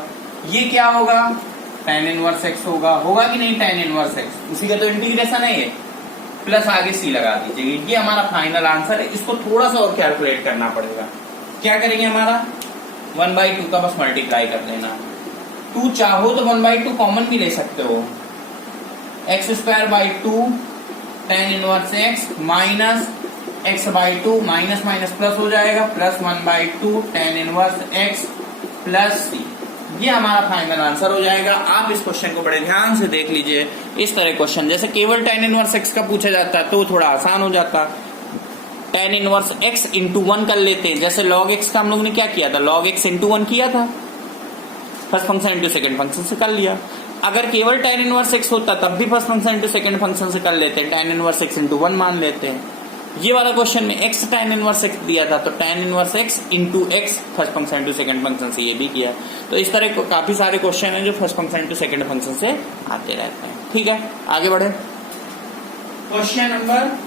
ये क्या होगा tan इनवर्स x होगा कि नहीं, tan इनवर्स x, उसी का तो इंटीग्रेशन है ये, प्लस आगे c लगा दीजिए। ये हमारा फाइनल आंसर है। इसको थोड़ा सा और कैलकुलेट करना पड़ेगा। क्या करेंगे, हमारा 1/2 का बस मल्टीप्लाई कर लेना, 2 चाहो तो 1/2 कॉमन भी ले सकते हो, X square by 2 tan inverse X minus X by 2 minus minus plus हो जाएगा plus 1 by 2 tan inverse X plus C. ये हमारा फाइनल आंसर हो जाएगा। आप इस क्वेश्चन को बड़े ध्यान से देख लीजिए। इस तरह क्वेश्चन जैसे केवल tan इनवर्स एक्स का पूछा जाता तो थोड़ा आसान हो जाता। tan इनवर्स x इंटू 1 कर लेते हैं। जैसे log x का हम लोग ने क्या किया था, log x इंटू 1 किया था, first function into second function से कर लिया। अगर केवल tan इनवर्स x होता तब भी first function into second function से कर लेते हैं, tan इनवर्स x इंटू 1 मान लेते हैं। ये वाला क्वेश्चन में x tan इनवर्स x दिया था तो tan inverse x into x first function into second function से ये भी किया। तो इस तरह काफी सारे क्वेश्चन हैं जो first function into second function से आते रहते हैं। ठीक है, आगे बढ़े। क्वेश्चन नंबर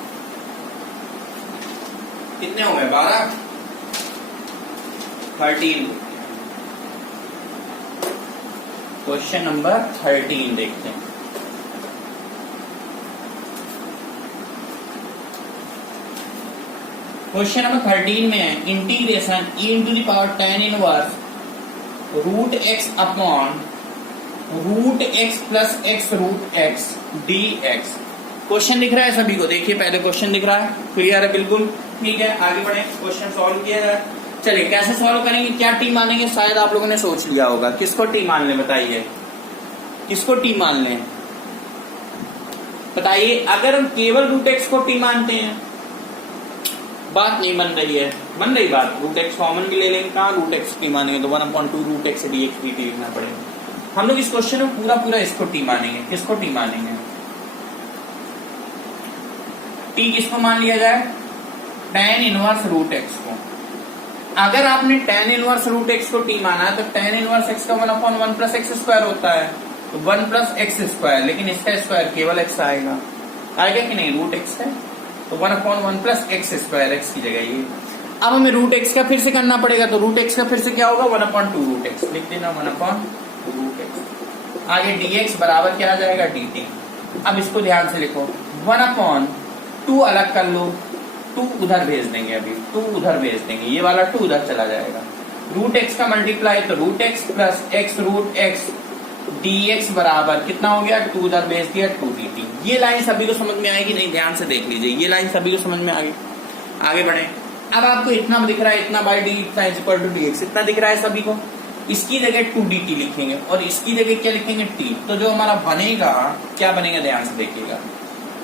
कितने हो गए, 12, 13। क्वेश्चन नंबर 13 देखते हैं। क्वेश्चन नंबर 13 में है integration e into the power tan inverse root x upon root x plus x root x dx। Question दिख रहा है सभी को, देखिए पहले क्वेश्चन दिख रहा है, क्लियर है बिल्कुल। ठीक है, आगे बढ़े, क्वेश्चन सॉल्व किया जाए। चलिए कैसे सॉल्व करेंगे, क्या टी मानेंगे, शायद आप लोगों ने सोच लिया होगा। किसको टी मान लें बताइए, किसको टी मान लें बताइए। अगर हम केवल रूट एक्स को टी मानते हैं, बात नहीं बन रही है, बन रही बात, रूट एक्स कॉमन भी ले लेंगे, कहा रूट एक्स टी मानेंगे तो 1/2 रूट एक्स dx dt लिखना पड़ेगा। हम लोग इस क्वेश्चन में पूरा पूरा इसको टी मानेंगे। किसको टी मानेंगे, टी किसको मान लिया जाए, tan इनवर्स रूट एक्स को। अगर आपने tan इनवर्स रूट एक्स को टी माना है तो tan इनवर्स एक्स का 1/1 प्लस एक्स स्क्वायर होता है, तो 1 प्लस एक्स स्क्वायर, लेकिन इसका स्क्वायर केवल एक्स आएगा, आएगा कि नहीं, रूट एक्स है तो 1/1 प्लस एक्स स्क्वायर, एक्स की जगह ये। अब हमें रूट एक्स का फिर से करना पड़ेगा, तो रूट एक्स का फिर से क्या होगा, 1/2 रूट एक्स लिख देना, 1/2 रूट एक्स। आगे dx बराबर क्या आ जाएगा, dt। अब इसको ध्यान से लिखो, 1/2 अलग कर लो, 2 उधर भेज देंगे, अभी 2 उधर भेज देंगे, ये वाला 2 उधर चला जाएगा। रूट एक्स का मल्टीप्लाई तो root x plus x root x dx बराबर कितना हो गया, 2 उधर भेज दिया, 2 dt। ये लाइन सभी को समझ में आएगी नहीं, ध्यान से देख लीजिए, ये लाइन सभी को समझ में आ गई। आगे बढ़े। अब आपको इतना दिख रहा है, इतना बाई डी इतना इक्वल टू dx, इतना दिख रहा है सभी को। इसकी जगह 2 dt लिखेंगे और इसकी जगह क्या लिखेंगे, t। तो जो हमारा बनेगा, क्या बनेगा, ध्यान से देखिएगा,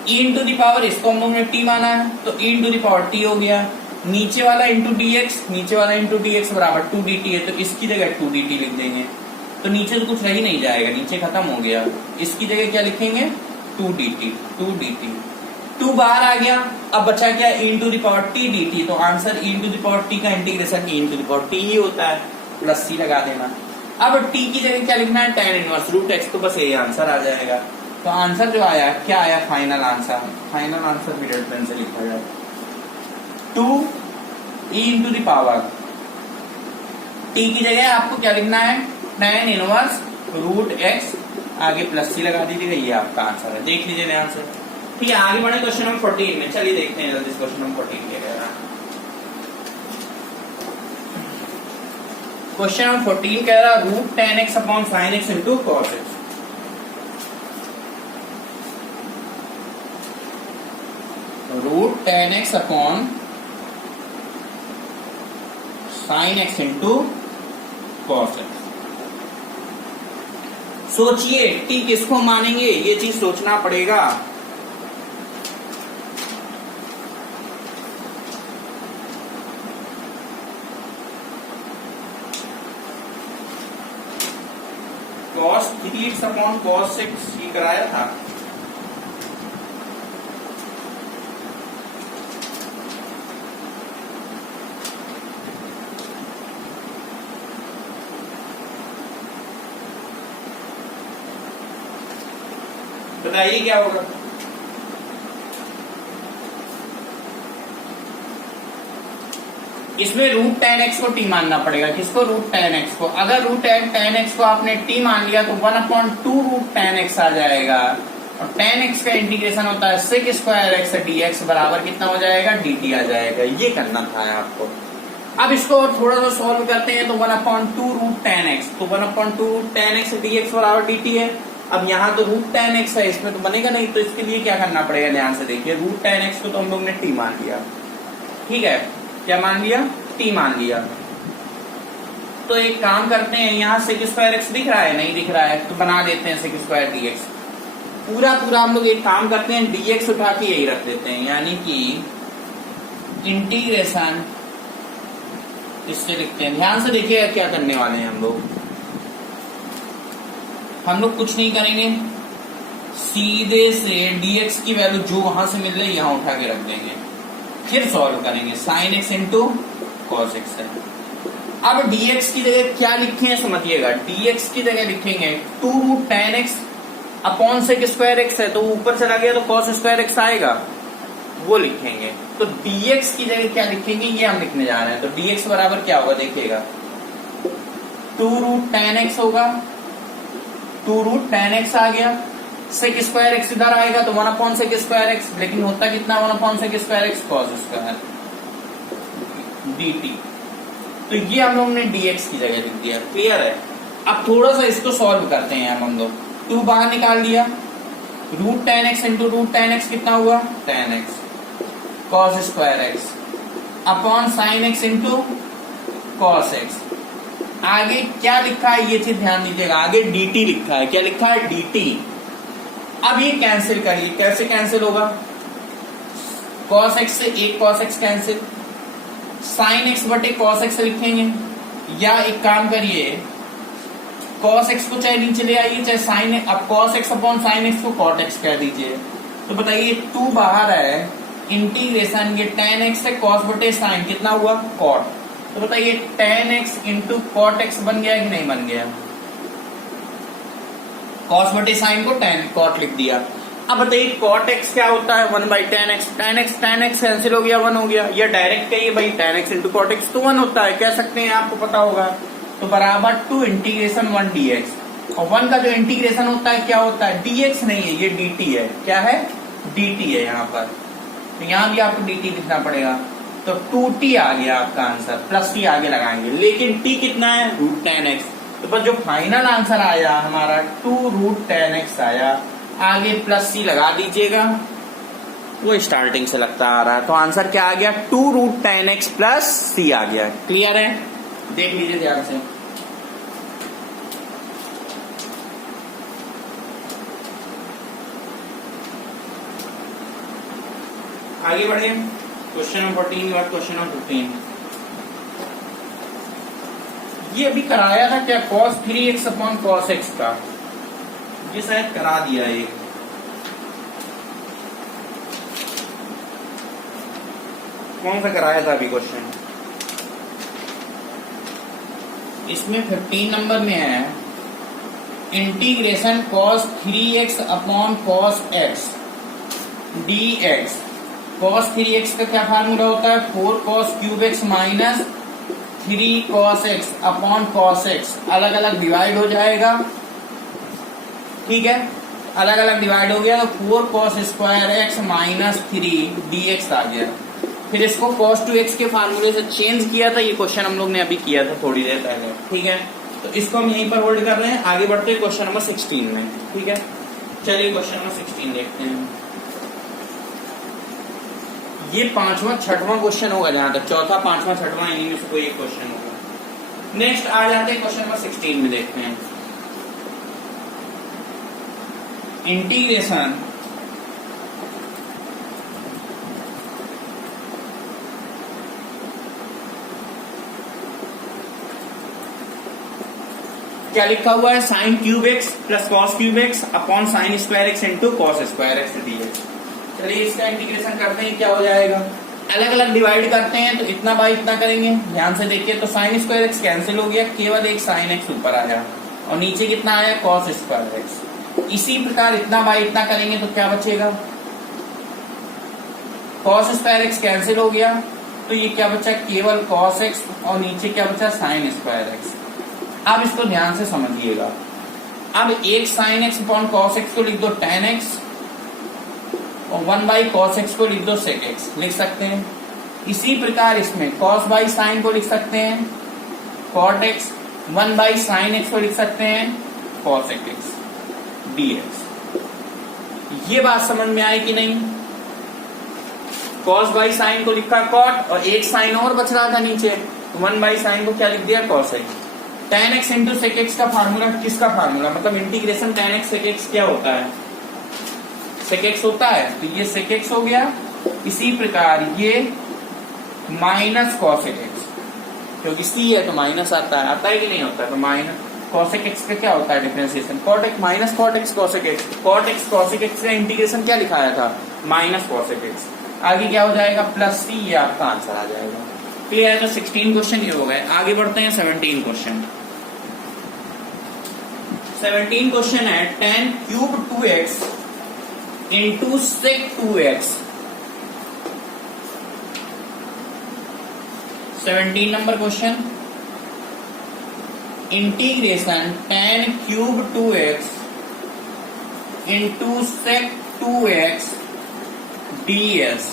e इंटू दी पावर, इसको हम लोग ने t माना है तो e into the power t हो गया, नीचे वाला इंटू dx, नीचे वाला इंटू dx बराबर 2 dt है, तो इसकी जगह 2 dt लिख देंगे, तो नीचे तो कुछ रह ही नहीं जाएगा, नीचे खत्म हो गया। इसकी जगह क्या लिखेंगे, 2 dt, 2 dt, 2 बाहर आ गया। अब बचा क्या, e into the power t dt, तो answer e into the power t का integration e into the power t ही होता है, प्लस c लगा देना। अब t की जगह क्या लिखना है, tan इनवर्स रूट x, तो बस ये आंसर आ जाएगा। तो आंसर जो आया, क्या आया, final answer, final answer middle pen से लिखा जाए 2 e into the power t की जगह आपको क्या लिखना है, tan इनवर्स रूट x, आगे प्लस c लगा दीजिएगा, ये आपका आंसर है। देख लीजिए ध्यान से। ठीक है, आगे बढ़े क्वेश्चन नंबर 14 में। चलिए देखते हैं जल्दी क्वेश्चन नंबर 14 क्या कह रहा है। क्वेश्चन नंबर 14 कह रहा है root tan x upon sin x into cos x। Root tan x upon sin x into cos x। सोचिए t किसको मानेंगे, ये चीज सोचना पड़ेगा। cos 3x अपॉन cos 6 ये कराया था। बताइए क्या होगा, इसमें रूट tan x को t मानना पड़ेगा। किसको, रूट tan x को। अगर रूट tan x को आपने t मान लिया तो 1/2 रूट tan x आ जाएगा, और tan x का इंटीग्रेशन होता है sec स्क्वायर x dx बराबर कितना हो जाएगा, dt आ जाएगा। ये करना था आपको। अब इसको और थोड़ा सा सॉल्व करते हैं तो 1/2 रूट tan x, तो 1/2 रूट tan x dx बराबर dt है। अब यहाँ तो रूट टेन एक्स है, इसमें तो बनेगा नहीं, तो इसके लिए क्या करना पड़ेगा, ध्यान से देखिए, रूट टेन एक्स को तो हम लोग ने टी मान लिया, ठीक है, क्या मान लिया, टी मान लिया। तो एक काम करते हैं, यहाँ सेक स्क्वायर एक्स दिख रहा है, नहीं दिख रहा है, तो बना देते हैं सेक स्क्वायर डी एक्स। पूरा पूरा हम लोग एक काम करते हैं, डी एक्स उठा के यही रख देते हैं, यानी कि इंटीग्रेशन, इससे लिखते हैं, ध्यान से देखिएगा क्या करने वाले हैं हम लोग कुछ नहीं करेंगे, सीधे से dx की वैल्यू जो वहां से मिल रही है यहां उठा के रख देंगे, फिर सॉल्व करेंगे, sign x into cos x है। अब dx की जगह क्या लिखें समझिएगा, dx की जगह लिखेंगे 2 root tan x upon sec square x है, तो ऊपर चला गया तो कॉस स्क्वायर एक्स आएगा, वो लिखेंगे। तो dx की जगह क्या लिखेंगे, ये हम लिखने जा रहे हैं। तो dx बराबर क्या होगा, देखिएगा 2 रूट टेन एक्स होगा, 2 रूट टेन एक्स आ गया, सेक स्क्वायर एक्स इधर आएगा तो 1 अपॉन सेक स्क्वायर एक्स, लेकिन होता कितना 1 upon sec square x cos square dt। तो ये हम लोग ने dx की जगह लिख दिया, क्लियर है। अब थोड़ा सा इसको सॉल्व करते हैं हम लोग, 2 बाहर निकाल दिया, root tan x into root tan x कितना हुआ, tan x cos square x upon sine x into cos x. आगे क्या लिखा है ये चीज ध्यान दीजिएगा, आगे dt लिखा है, क्या लिखा है, dt। अब ये कैंसिल करिए, कैसे कैंसिल होगा, cos x से एक cos x cancel, sin x बटे cos x लिखेंगे, या एक काम करिए cos x को चाहे नीचे ले आइए, चाहे sin, अब cos x upon sin x को cot x कह दीजिए। तो बताइए 2 बाहर है, इंटीग्रेशन ये tan x से cos बटे sin कितना हुआ, cot। तो बताइए tan x into cot x बन गया कि नहीं बन गया, cos बटे साइन को tan cot लिख दिया। अब बताइए cot x क्या होता है, 1 by tan x, tan x cancel हो गया, 1 हो गया, या डायरेक्ट कहिए भाई tan x into cot x तो 1 होता है, कह सकते हैं, आपको पता होगा। तो बराबर 2 इंटीग्रेशन 1 dx, और 1 का जो इंटीग्रेशन होता है क्या होता है, dx नहीं है, ये dt है, क्या है, dt है यहाँ पर, तो यहाँ भी आपको dt लिखना पड़ेगा। तो 2t आ गया आपका आंसर, प्लस t आगे लगाएंगे, लेकिन t कितना है, रूट टेन एक्स। तो बस जो फाइनल आंसर आया हमारा 2 रूट टेन एक्स आया, आगे प्लस c लगा दीजिएगा, वो स्टार्टिंग से लगता आ रहा है। तो आंसर क्या आ गया, 2 root tan x plus c आ गया। क्लियर है, देख लीजिए ध्यान से। आगे बढ़े, क्वेश्चन नंबर 14 के बाद क्वेश्चन नंबर 15। ये अभी कराया था क्या, cos 3x upon cos x का, ये शायद करा दिया है। कौन सा कराया था अभी क्वेश्चन, इसमें 15 नंबर में है integration cos 3x upon cos x dx। cos 3x का क्या फार्मूला होता है, 4 cos cube x minus 3 cos x upon cos x, अलग अलग डिवाइड हो जाएगा, ठीक है, अलग अलग डिवाइड हो गया, तो 4 cos square x minus 3 dx आ गया। फिर इसको cos 2x के फार्मूले से चेंज किया था, ये क्वेश्चन हम लोग ने अभी किया था थोड़ी देर पहले, ठीक है। तो इसको हम यहीं पर होल्ड कर रहे हैं, आगे बढ़ते हैं क्वेश्चन नंबर 16 में, ठीक है। चलिए क्वेश्चन नंबर 16 देखते हैं। ये 5वां 6वां क्वेश्चन होगा, जहां तक 4था 5वां 6वां इन्हीं में से कोई एक क्वेश्चन होगा। नेक्स्ट आ जाते हैं क्वेश्चन नंबर 16 में, देखते हैं इंटीग्रेशन क्या लिखा हुआ है, sine cube x plus cos cube x upon sine square x into cos square x dx. चलिए इसका इंटीग्रेशन करते हैं, क्या हो जाएगा, अलग अलग डिवाइड करते हैं तो इतना बाई इतना करेंगे, ध्यान से देखिए। तो साइन स्क्वायर एक्स कैंसिल हो गया, केवल एक साइन एक्स ऊपर आया, और नीचे कितना आया, कॉस स्क्वायर एक्स। इसी प्रकार इतना बाई इतना करेंगे तो क्या बचेगा, कॉस स्क्वायर एक्स कैंसिल हो गया, तो ये क्या बचा, केवल कॉस एक्स, और नीचे क्या बचा, साइन स्क्वायर एक्स। अब इसको ध्यान से समझिएगा, अब एक sine x upon cos x को लिख दो टेन एक्स, और 1 बाई कॉस एक्स को लिख दो सेक एक्स, लिख सकते हैं। इसी प्रकार इसमें कॉस बाई साइन को लिख सकते हैं cot x, 1 by sine x को लिख सकते हैं कॉस एक्स। dx। ये बात समझ में आई कि नहीं? cos बाई साइन को लिखा cot और एक साइन और बच रहा था नीचे, 1 बाई साइन को क्या लिख दिया cos x। tan x into sec x का फार्मूला किसका फार्मूला, मतलब integration tan x sec x क्या होता है, sec x होता है, तो ये sec x हो गया। इसी प्रकार ये माइनस cos x, क्योंकि c है तो माइनस आता है कि नहीं होता है, तो माइनस cos x का क्या होता है differentiation, cot x minus cot x cos x, cot x cos x का इंटीग्रेशन क्या लिखाया था, माइनस cos x। आगे क्या हो जाएगा प्लस c, ये आपका आंसर आ जाएगा। क्लियर है? तो 16 क्वेश्चन ये हो गए। आगे बढ़ते हैं 17 क्वेश्चन। 17 क्वेश्चन है tan cube 2x into sec 2x। 17 number question, integration tan cube 2x into sec 2x dx।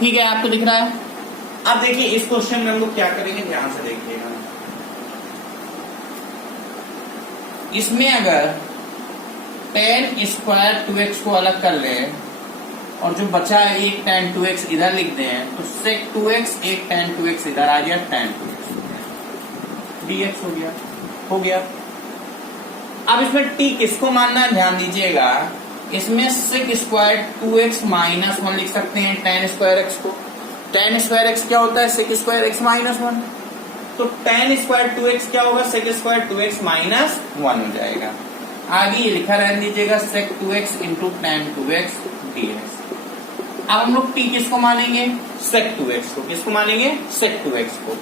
ठीक है, आपको दिख रहा है? अब देखिए इस क्वेश्चन में हम लोग क्या करेंगे, ध्यान से देखिएगा। इसमें अगर tan स्क्वायर 2x को अलग कर ले और जो बचा है एक tan 2x इधर लिख दें, तो sec 2x एक tan 2x इधर आ गया, tan 2x dx हो गया। अब इसमें t किसको मानना है, ध्यान दीजिएगा। इसमें sec स्क्वायर 2x माइनस 1 लिख सकते हैं tan स्क्वायर x को। tan स्क्वायर x क्या होता है, sec स्क्वायर x माइनस 1, तो tan स्क्वायर 2x क्या होगा, sec स्क्वायर 2x माइनस 1 हो जाएगा। आगे ये लिखा रहने दीजिएगा sec 2x into tan 2x dx। अब हम लोग t किसको मानेंगे, sec 2x को। किसको मानेंगे, sec 2x को।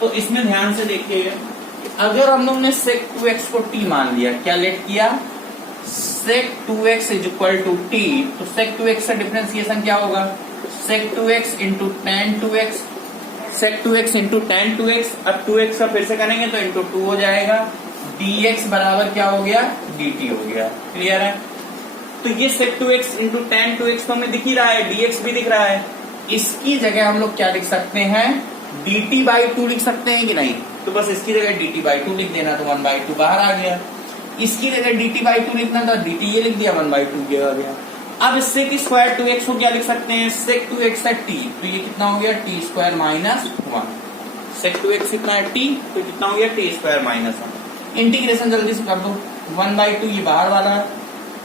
तो इसमें ध्यान से देखिएगा, अगर हम लोग ने sec 2x को t मान लिया, क्या लेट किया, sec 2x is equal to t, तो sec 2x का डिफरेंशिएशन क्या होगा, sec 2x into tan 2x, sec 2x into tan 2x। अब 2x का फिर से करेंगे तो इंटू 2 हो जाएगा, dx बराबर क्या हो गया, dt हो गया। क्लियर है? तो ये sec 2x into tan 2x तो हमें दिख ही रहा है, dx भी दिख रहा है। इसकी जगह हम लोग क्या लिख सकते हैं, dt बाई 2 लिख सकते हैं कि नहीं, तो बस इसकी जगह dt बाई 2 लिख देना, तो 1 बाई 2 बाहर आ गया। इसकी जगह dt बाई 2 लिखना था, dt ये लिख दिया, 1 बाई 2 आ गया। अब इससे की स्क्वायर 2x को क्या लिख सकते हैं, sec 2x है t, तो ये कितना हो गया, t square minus 1। sec 2x कितना है t, तो कितना हो गया, t स्क्वायर माइनस 1। इंटीग्रेशन जल्दी से कर दो, 1 बाई 2 ये बाहर वाला,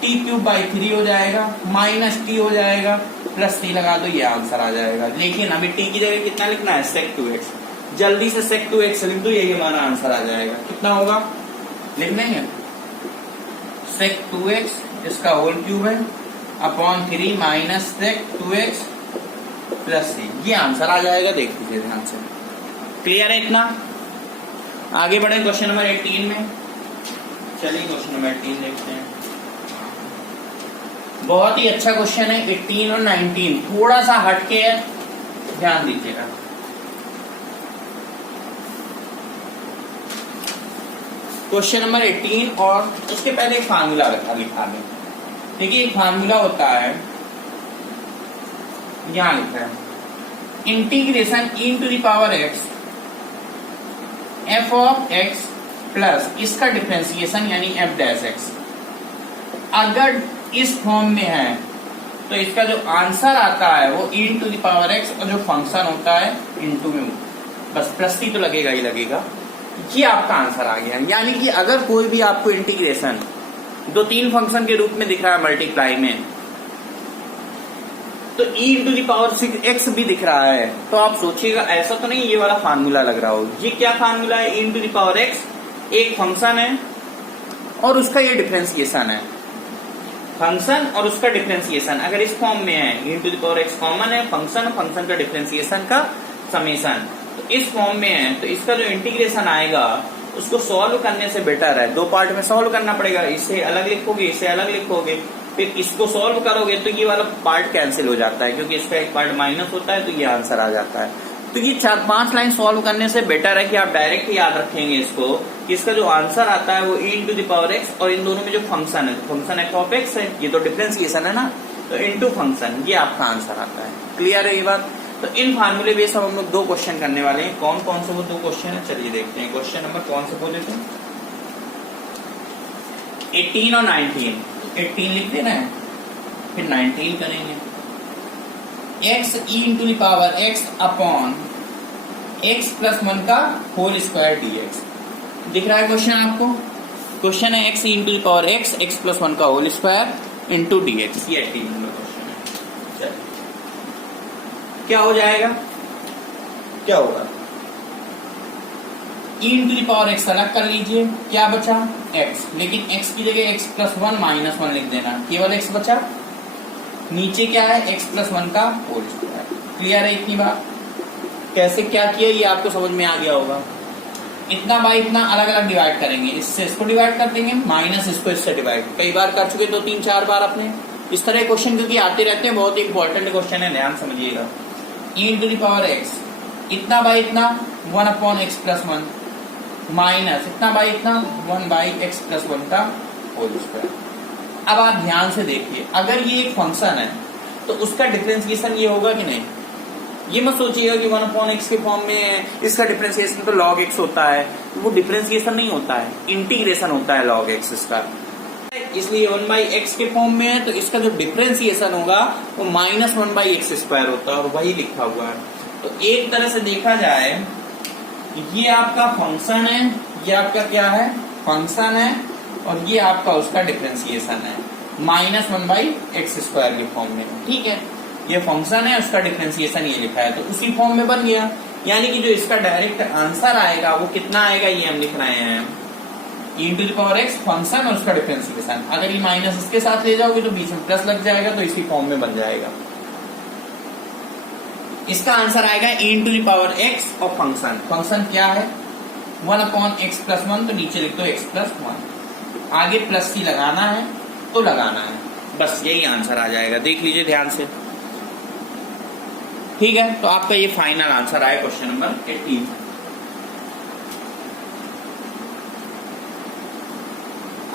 t क्यूब बाई 3 हो जाएगा, माइनस t हो जाएगा, प्लस t लगा दो, ये आंसर आ जाएगा। लेकिन अभी t की जगह कितना लिखना है, sec 2x। जल्दी से sec 2x लिख दो, यही हमारा आंसर आ जाएगा। कितना होगा, लिख लेंगे, sec 2x इसका होल क्यूब है upon 3 minus sec 2x plus c, ये आंसर आ जाएगा। देख लीजिए ध्यान से। क्लियर है इतना? आगे बढ़े क्वेश्चन नंबर 18 में। चलिए क्वेश्चन नंबर 18 देखते हैं। बहुत ही अच्छा क्वेश्चन है 18 और 19, थोड़ा सा हटके है, ध्यान दीजिएगा। क्वेश्चन नंबर 18 और उसके पहले एक फार्मूला लिखा है। देखिए एक फार्मूला होता है, यहां लिखा है, integration e to the power x f of x plus इसका डिफरेंशिएशन यानी f डैश x। अगर इस फॉर्म में है तो इसका जो आंसर आता है वो e to the power x, और जो फंक्शन होता है इनटू में, बस प्लस t तो लगेगा ही लगेगा। ये आपका आंसर आ गया। यानी कि अगर कोई भी आपको इंटीग्रेशन 2-3 फंक्शन के रूप में दिख रहा है मल्टीप्लाई में, तो e to the power 6x भी दिख रहा है, तो आप सोचिएगा ऐसा तो नहीं ये वाला फार्मूला लग रहा हो। ये क्या फार्मूला है, e to the power x एक फंक्शन है और उसका ये डिफरेंशिएशन है, फंक्शन और उसका डिफरेंशिएशन अगर इस फॉर्म में है, e to the power x common है, फंक्शन फंक्शन का डिफरेंशिएशन का समेशन, तो इस फॉर्म में है, तो इसका जो इंटीग्रेशन आएगा उसको सॉल्व करने से बेटर है 2 पार्ट में सॉल्व करना पड़ेगा। इसे अलग लिखोगे, इसे अलग लिखोगे, फिर इसको सॉल्व करोगे तो ये वाला पार्ट कैंसिल हो जाता है, क्योंकि इसका एक पार्ट माइनस होता है, तो ये आंसर आ जाता है। तो ये 4-5 लाइन सॉल्व करने से बेटर है कि आप डायरेक्ट याद रखेंगे इसको, कि इसका जो आंसर आता है वो e to the power x, और इन दोनों में जो फंक्शन है, फंक्शन f ऑफ x है, ये तो डिफरेंशिएशन है ना, तो इनटू फंक्शन, ये आपका आंसर आता है। क्लियर है ये बात? तो इन फार्मूले बेस हम लोग 2 क्वेश्चन करने वाले हैं। कौन कौन से वो 2 क्वेश्चन है, चलिए देखते हैं। क्वेश्चन नंबर कौन से बोले थे, 18 और 19, 18 लिख देना है, फिर 19 करेंगे। x e into the power x upon x plus 1 का होल स्क्वायर dx। दिख रहा है क्वेश्चन आपको? क्वेश्चन है x e into the power x plus 1 का होल स्क्वायर इंटू dx। ये 18 नंबर क्वेश्चन है। चलिए क्या हो जाएगा, क्या होगा? e into the power x अलग कर लीजिए, क्या बचा? x, लेकिन x की जगह x प्लस 1 माइनस 1 लिख देना, केवल x बचा। नीचे क्या है? x प्लस 1 का होल स्क्वायर। क्लियर है इतनी बात? कैसे क्या किया ये आपको समझ में आ गया होगा। इतना बाई इतना अलग अलग डिवाइड करेंगे, इससे इसको डिवाइड कर देंगे, माइनस इसको इससे डिवाइड। कई बार कर चुके 2-3-4 बार अपने इस तरह क्वेश्चन, क्योंकि आते रहते हैं, बहुत ही इंपॉर्टेंट क्वेश्चन है, ध्यान समझिएगा। e into the power x, इतना बाई इतना 1 अपॉन x प्लस 1 माइनस इतना बाई इतना 1 बाई x प्लस 1 का होल स्क्वायर। अब आप ध्यान से देखिए, अगर ये एक फंक्शन है तो उसका डिफरेंशिएशन ये होगा कि नहीं? ये मत सोचिएगा कि 1 अपॉन x के फॉर्म में इसका डिफरेंशिएशन तो log x होता है, वो डिफरेंशिएशन नहीं होता है, इंटीग्रेशन होता है log x इसका। इसलिए 1 बाई एक्स के फॉर्म में है, तो इसका जो डिफरेंशिएशन होगा वो माइनस 1 बाई एक्स स्क्वायर होता है, और वही लिखा हुआ है। तो एक तरह से देखा जाए, ये आपका फंक्शन है, ये आपका क्या है? फंक्शन है, और ये आपका उसका डिफरेंशिएशन है माइनस 1 बाई एक्स स्क्वायर के फॉर्म में। ठीक है, ये फंक्शन है, उसका डिफरेंशिएशन ये लिखा है, तो उसी फॉर्म में बन गया। यानी कि जो इसका डायरेक्ट आंसर आएगा वो कितना आएगा, ये हम लिख रहे हैं e to the power x function और उसका डिफरेंशिएशन। अगर ये माइनस इसके साथ ले जाओगे तो बीच में प्लस लग जाएगा, तो इसी फॉर्म में बन जाएगा। इसका आंसर आएगा e to the power x और फंक्शन। फंक्शन क्या है? 1 अपॉन x प्लस 1, तो नीचे लिख दो x प्लस 1, आगे प्लस सी लगाना है तो लगाना है, बस यही आंसर आ जाएगा। देख लीजिए ध्यान से। ठीक है, तो आपका ये फाइनल आंसर आया क्वेश्चन नंबर 18।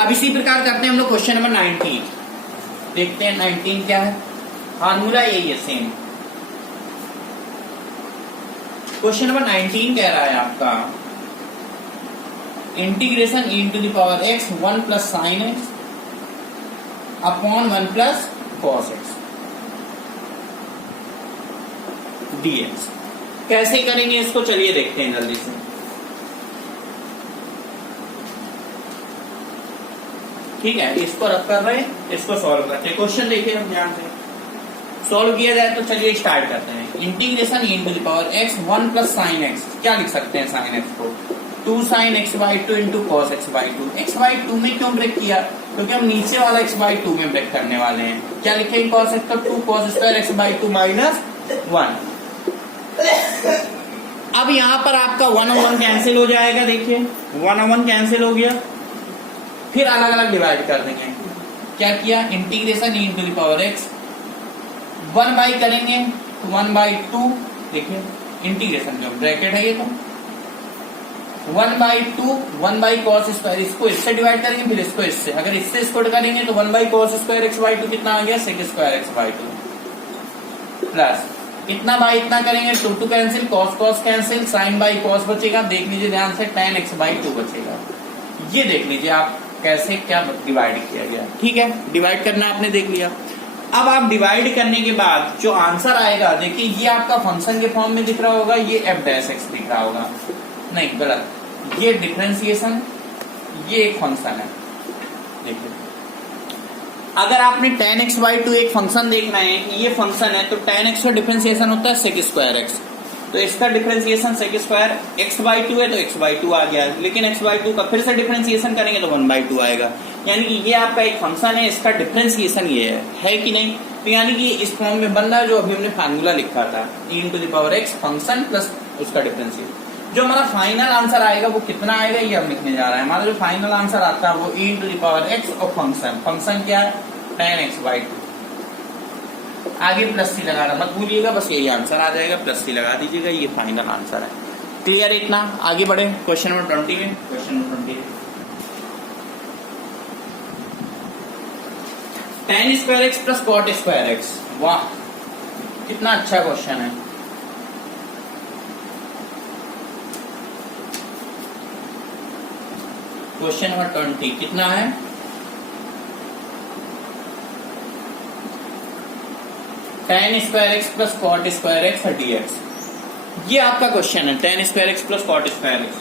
अब इसी प्रकार करते हैं हम लोग क्वेश्चन नंबर 19। देखते हैं 19 क्या है। फार्मूला यही है सेम। क्वेश्चन नंबर 19 कह रहा है आपका integration e to the power x 1 plus sine x upon 1 plus cos x dx। कैसे करेंगे इसको, चलिए देखते हैं जल्दी से। ठीक है, इसको रख कर रहे हैं, इसको सॉल्व करते हैं। क्वेश्चन देखिए हम ध्यान से, सॉल्व किया जाए तो चलिए स्टार्ट करते हैं। Integration e to the power x 1 plus sine x, क्या लिख सकते हैं साइन x को? 2 sine x by 2 into cos x by 2। x by 2 में क्यों ब्रेक किया? क्योंकि हम नीचे वाला x बाई 2 में ब्रेक करने वाले हैं। क्या लिखेंगे? कॉस x का 2 cos square x by 2 minus 1। अब यहां पर आपका 1 और 1 कैंसिल हो जाएगा। देखिए 1 और 1 कैंसिल हो गया, फिर अलग अलग डिवाइड कर देंगे। क्या किया? Integration e to the power x 1 by करेंगे तो 1 बाई 2, देखिए इंटीग्रेशन जो ब्रैकेट है ये, तो 1 बाई 2 1 बाई कॉस स्क्वायर, इसको इससे डिवाइड करेंगे, फिर इसको इससे। अगर इससे इसको करेंगे तो 1 by cos square x by 2 कितना आ गया? Sec square x by 2 plus इतना बाई इतना करेंगे, 2 2 cancel, cos cos cancel, sine by cos बचेगा। देख लीजिए ध्यान से, tan x बाई 2 बचेगा। ये देख लीजिए आप कैसे क्या डिवाइड किया गया। ठीक है, डिवाइड करना आपने देख लिया। अब आप डिवाइड करने के बाद जो आंसर आएगा, देखिए ये आपका फंक्शन के फॉर्म में दिख रहा होगा, ये f डैश x दिख रहा होगा। नहीं गलत, ये डिफरेंशिएशन, ये एक फंक्शन है। देखिए अगर आपने tan x बाई 2 एक फंक्शन देखना है कि ये फंक्शन है, तो tan x का डिफरेंशिएशन होता है sec स्क्वायर x, तो इसका differentiation sec square x by 2 है, तो x बाई 2 आ गया। लेकिन x बाई 2 का फिर से डिफरेंशिएशन करेंगे तो 1 बाई 2 आएगा। यानी कि ये आपका एक फंक्शन है, इसका डिफरेंशिएशन ये है कि नहीं? तो यानी कि इस फॉर्म में बन रहा है जो अभी हमने फार्मूला लिखा था, e to the power x function plus उसका डिफरेंशिएशन। जो हमारा फाइनल आंसर आएगा वो कितना आएगा, ये हम लिखने जा रहे हैं। हमारा जो फाइनल आंसर आता है वो e to the power x और फंक्शन, फंक्शन क्या है? tan x by 2। आगे प्लस सी लगाना मत भूलिएगा, बस यही आंसर आ जाएगा, प्लस सी लगा दीजिएगा, ये फाइनल आंसर है। क्लियर है इतना? आगे बढ़े क्वेश्चन नंबर 20 में। Question number 20, tan square x plus cot square x। वाह कितना अच्छा क्वेश्चन है। क्वेश्चन नंबर 20 कितना है? tan square x plus cot square x dx। ये आपका क्वेश्चन है, tan square x plus cot square x.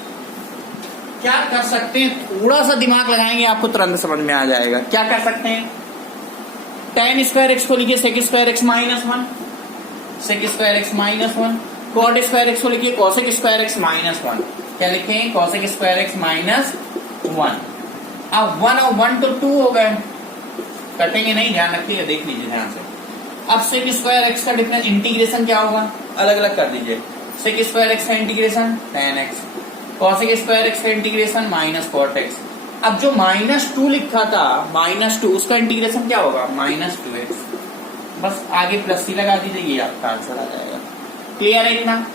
क्या कर सकते हैं, थोड़ा सा दिमाग लगाएंगे आपको तुरंत समझ में आ जाएगा। क्या कर सकते हैं, tan स्क्वायर एक्स को लिखिए sec square x minus one, sec square x minus one. Cot square x को लिखिए cosec square x minus one. क्या लिखें, cosec square x minus one. अब 1 और 1 तो 2 हो गए, कटेंगे नहीं, ध्यान रखिएगा, देख लीजिए ध्यान से। अब सेक स्क्वायर एक्स का डिफरेंस इंटीग्रेशन क्या होगा, अलग अलग कर दीजिए। सेक स्क्वायर एक्स का integration tan x, cosec square x का इंटीग्रेशन माइनस कॉट एक्स। अब जो -2 लिखा था -2, उसका इंटीग्रेशन क्या होगा, -2x। बस आगे प्लस सी लगा दीजिए, ये आपका आंसर आ जाएगा। क्लियर है ना।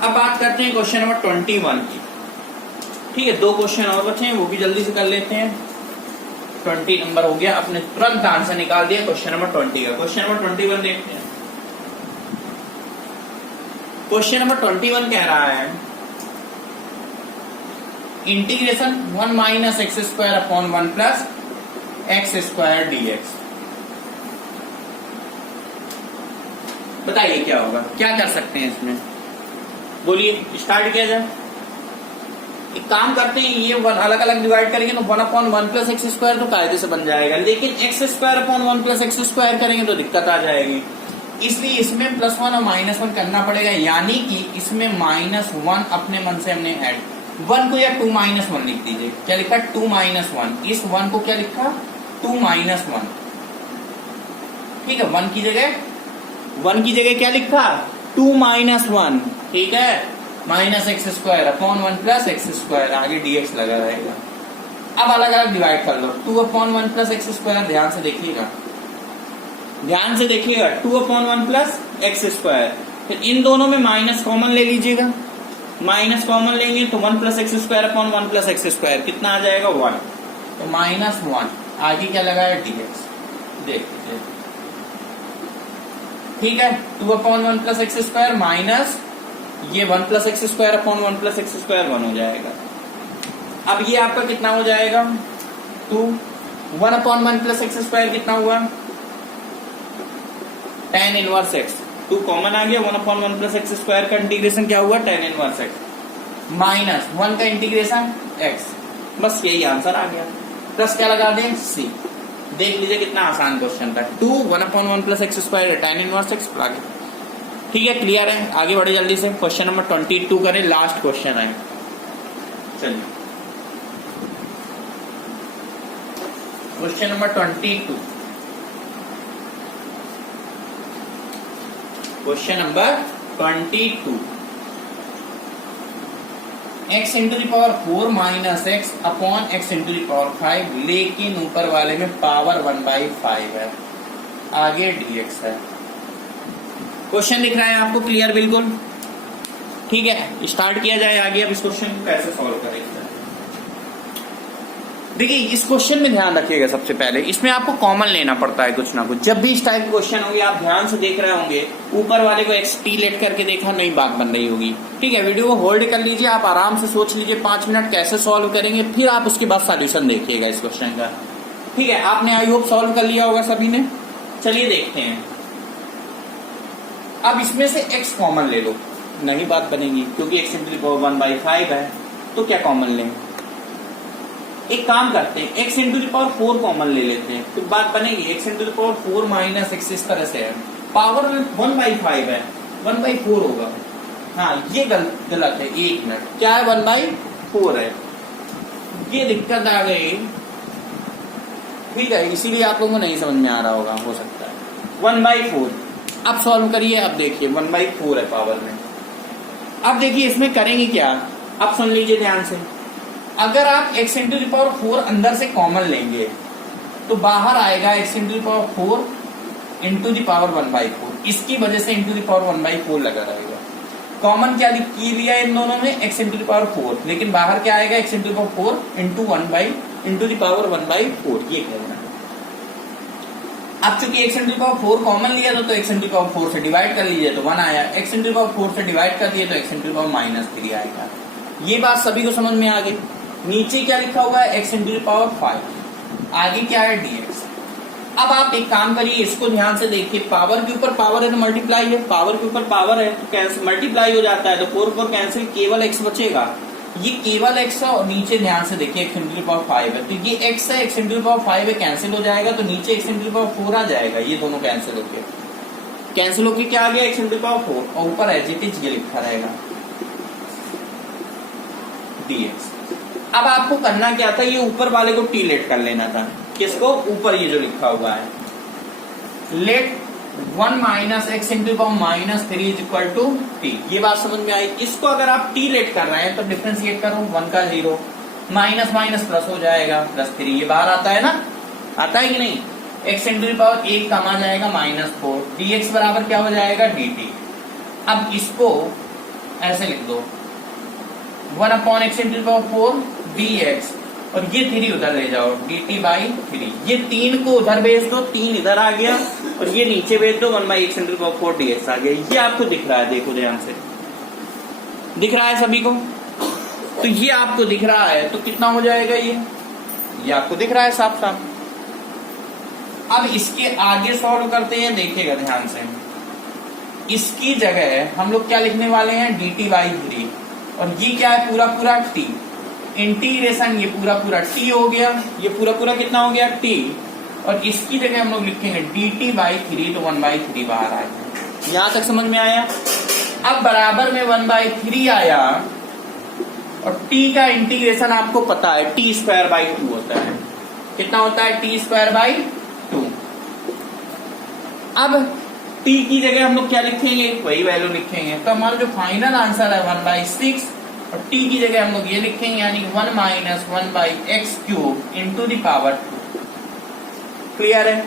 अब बात करते हैं क्वेश्चन नंबर 21 की। ठीक है, 2 क्वेश्चन और बचे हैं, वो भी जल्दी से कर लेते हैं। 20 नंबर हो गया, अपने तुरंत आंसर निकाल दिया क्वेश्चन नंबर 20 का। क्वेश्चन नंबर 21 देखते हैं। क्वेश्चन नंबर 21 कह रहा है integration 1 minus x square upon 1 plus x square dx। बताइए क्या होगा, क्या कर सकते हैं इसमें, बोलिए, स्टार्ट किया जाए। एक काम करते हैं, ये अलग अलग डिवाइड करेंगे तो 1 अपॉन 1 प्लस एक्स स्क्वायर तो कायदे से बन जाएगा, लेकिन x square upon 1 plus x square करेंगे तो दिक्कत आ जाएगी। इसलिए इसमें +1 और -1 करना पड़ेगा, यानी कि इसमें -1 अपने मन से हमने ऐड, 1 को या 2 - 1 लिख दीजिए। क्या लिखा, 2 - 1। इस 1 को क्या लिखा, 2 - 1। ठीक है, 1 की जगह क्या लिखा, 2 - 1। ठीक है, minus x square upon 1 plus x square, आगे dx लगा रहेगा। अब अलग अलग डिवाइड कर लो, 2 अपॉन 1 प्लस एक्स स्क्वायर, ध्यान से देखिएगा, 2 अपॉन 1 प्लस एक्स स्क्वायर। फिर इन दोनों में माइनस कॉमन ले लीजिएगा, माइनस कॉमन लेंगे तो 1 plus x square upon 1 plus x square कितना आ जाएगा, 1। तो -1, आगे क्या लगाया, dx। देख लीजिए, ठीक है, 2 upon 1 plus x square minus ये 1 plus x square upon 1 plus x square 1 हो जाएगा। अब ये आपका कितना हो जाएगा, 2। 1 अपॉन 1 प्लस एक्स स्क्वायर कितना हुआ, tan इनवर्स x। 2 कॉमन आ गया, 1 अपॉन 1 प्लस एक्स स्क्वायर का इंटीग्रेशन क्या हुआ, tan इनवर्स x माइनस 1 का इंटीग्रेशन x। बस यही आंसर आ गया, प्लस क्या लगा दें, c। देख लीजिए कितना आसान क्वेश्चन था। 2 1 upon 1 plus x square tan inverse x आगे। ठीक है, क्लियर है, आगे बढ़े जल्दी से। क्वेश्चन नंबर 22 करें, लास्ट क्वेश्चन है। चलिए, question number 22, question number 22, x into the power 4 minus x upon x into the power 5, लेकिन ऊपर वाले में पावर 1/5 है, आगे dx है। क्वेश्चन दिख रहा है आपको, क्लियर बिल्कुल। ठीक है, स्टार्ट किया जाए आगे। अब इस क्वेश्चन को कैसे सॉल्व करेंगे, देखिए इस क्वेश्चन में ध्यान रखिएगा। सबसे पहले इसमें आपको कॉमन लेना पड़ता है कुछ ना कुछ। जब भी इस टाइप के क्वेश्चन होंगे, आप ध्यान से देख रहे होंगे, ऊपर वाले को एक्स टी लेट करके देखा, नई बात बन रही होगी। ठीक है, वीडियो को होल्ड कर लीजिए, आप आराम से सोच लीजिए 5 मिनट कैसे सॉल्व करेंगे, फिर आप उसके बाद सॉल्यूशन देखिएगा इस क्वेश्चन का। ठीक है, आपने आई होप सॉल्व कर लिया होगा सभी ने। चलिए देखते हैं। अब इसमें से x कॉमन ले लो, नहीं बात बनेगी, क्योंकि x इंटू द पावर 1/5 है, तो क्या कॉमन लें, एक काम करते हैं, x into the power 4 common ले लेते हैं, तो बात बनेगी। x into the power 4 minus x इस तरह से है, पावर में 1/5 है, 1/4 होगा। हाँ, ये गलत है, 1 मिनट, क्या है, 1/4 है, ये दिक्कत आ गई। ठीक है, इसीलिए आप लोगों को नहीं समझ में आ रहा होगा, हो सकता है। 1/4 अब सॉल्व करिए। अब देखिए 1/4 है पावर में। अब देखिए इसमें करेंगे क्या, अब सुन लीजिए ध्यान से। अगर आप x इंटू द पावर 4 अंदर से कॉमन लेंगे तो बाहर आएगा x into the power 4 into the power 1/4। इसकी वजह से इंटू द पावर 1/4 लगा रहेगा। कॉमन क्या की लिया इन दोनों में, x इंटू द पावर 4, लेकिन बाहर क्या आएगा, x into the power 4 into the power 1/4, ये कहना। अब चूंकि x into the power 4 common लिया तो x इंटू द पावर 4 से डिवाइड कर लीजिए तो 1 आया, x इंटू द पावर 4 से डिवाइड कर दिए तो x इंटू द पावर -3 आएगा। ये बात सभी को समझ में आ गई। नीचे क्या लिखा हुआ है, x इंटू द पावर 5। आगे क्या है dx। अब आप एक काम करिए, इसको ध्यान से देखिए, पावर के ऊपर पावर है तो मल्टीप्लाई है, पावर के ऊपर पावर है तो कैंसिल मल्टीप्लाई हो जाता है, तो 4 4 कैंसिल, केवल x बचेगा। ये केवल x है और नीचे ध्यान से देखिए x into the power 5 है, तो ये x है, x into the power 5 है, कैंसिल हो जाएगा, तो नीचे x into the power 4 आ जाएगा। ये दोनों कैंसिल होके क्या आ गया, x into the power 4, और ऊपर एज इट इज ये लिखा रहेगा dx। अब आपको करना क्या था, ये ऊपर वाले को टी लेट कर लेना था। किसको, ऊपर ये जो लिखा हुआ है, let 1 minus x into power minus 3 is equal to T. ये बात समझ में आई। इसको अगर आप टी लेट कर रहे हैं तो डिफरेंशिएट करो, 1 का 0, माइनस माइनस प्लस हो जाएगा, +3, ये बाहर आता है ना, आता है कि नहीं। एक्स इंटू पावर 1 कम आ जाएगा, -4, dx बराबर क्या हो जाएगा, dt। अब इसको ऐसे लिख दो, 1 upon x into power 4 dx, और ये 3 उधर ले जाओ, dt/3। ये 3 को उधर भेज दो, 3 इधर आ गया, और ये नीचे भेज दो, 1/x into the power 4 dx आ गया। ये आपको दिख रहा है, देखो ध्यान से, दिख रहा है सभी को। तो ये आपको दिख रहा है, तो कितना हो जाएगा, ये आपको दिख रहा है साफ साफ। अब इसके आगे सॉल्व करते हैं, देखिएगा ध्यान से। इसकी जगह हम लोग क्या लिखने वाले हैं, dt/3, और ये क्या है, पूरा पूरा t, इंटीग्रेशन ये पूरा पूरा t हो गया, ये पूरा पूरा कितना हो गया, t, और इसकी जगह हम लोग लिखेंगे dt/3, तो 1/3 बाहर आ गया। यहां तक समझ में आया। अब बराबर में 1/3 आया, और t का इंटीग्रेशन आपको पता है t²/2 होता है। कितना होता है, t²/2। अब t की जगह हम लोग क्या लिखेंगे, वही वैल्यू लिखेंगे, तो हमारा जो फाइनल आंसर है 1/6, और t की जगह हम लोग ये लिखेंगे, यानी 1 minus 1/x³ into the power 2। Clear है।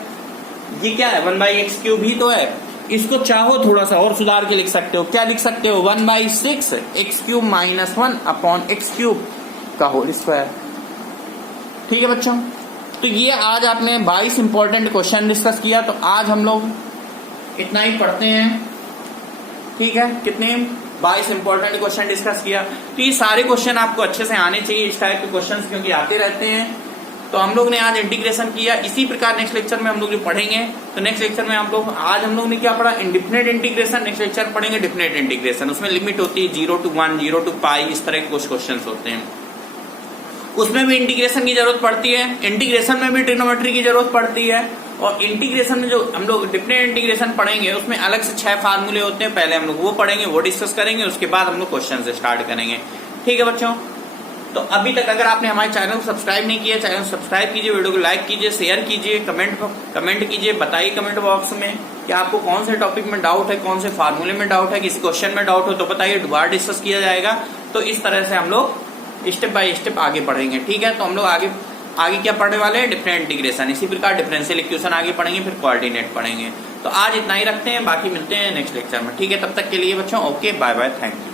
ये क्या है, 1/x³ ही तो है। इसको चाहो थोड़ा सा और सुधार के लिख सकते हो, क्या लिख सकते हो, 1/6 x³ माइनस 1 अपॉन x³ का होल स्क्वायर। ठीक है बच्चों, तो ये आज आपने 22 इंपॉर्टेंट क्वेश्चन डिस्कस किया। तो आज हम लोग इतना ही पढ़ते हैं, ठीक है। कितने, 22 इंपॉर्टेंट क्वेश्चन डिस्कस किया। तो ये सारे क्वेश्चन आपको अच्छे से आने चाहिए, इस टाइप के क्वेश्चंस, क्योंकि आते रहते हैं। तो हम लोग ने आज इंटीग्रेशन किया। इसी प्रकार नेक्स्ट लेक्चर में हम लोग जो पढ़ेंगे, तो नेक्स्ट लेक्चर में आज हम लोग ने क्या पढ़ा, इंडिफिनिट इंटीग्रेशन। नेक्स्ट लेक्चर पढ़ेंगे डिफिनिट इंटीग्रेशन। उसमें लिमिट होती है 0 to 1, 0 to π, इस तरह के कुछ क्वेश्चन होते हैं। उसमें भी इंटीग्रेशन की जरूरत पड़ती है, इंटीग्रेशन में भी ट्रिग्नोमेट्री की जरूरत पड़ती है। और इंटीग्रेशन में जो हम लोग डिफरेंट इंटीग्रेशन पढ़ेंगे, उसमें अलग से 6 फार्मूले होते हैं। पहले हम लोग वो पढ़ेंगे, वो डिस्कस करेंगे, उसके बाद हम लोग क्वेश्चन से स्टार्ट करेंगे। ठीक है बच्चों, तो अभी तक अगर आपने हमारे चैनल को सब्सक्राइब नहीं किया, चैनल को सब्सक्राइब कीजिए, वीडियो को लाइक कीजिए, शेयर कीजिए, कमेंट कीजिए, बताइए कमेंट बॉक्स में कि आपको कौन से टॉपिक में डाउट है, कौन से फार्मूले में डाउट है, किसी क्वेश्चन में डाउट हो तो बताइए, दोबारा डिस्कस किया जाएगा। तो इस तरह से हम लोग स्टेप बाय स्टेप आगे पढ़ेंगे। ठीक है, तो हम लोग आगे क्या पढ़ने वाले हैं, डिफरेंट इंटीग्रेशन। इसी प्रकार डिफरेंशियल इक्वेशन आगे पढ़ेंगे, फिर कोऑर्डिनेट पढ़ेंगे। तो आज इतना ही रखते हैं, बाकी मिलते हैं नेक्स्ट लेक्चर में। ठीक है, तब तक के लिए बच्चों okay, bye bye, thank you.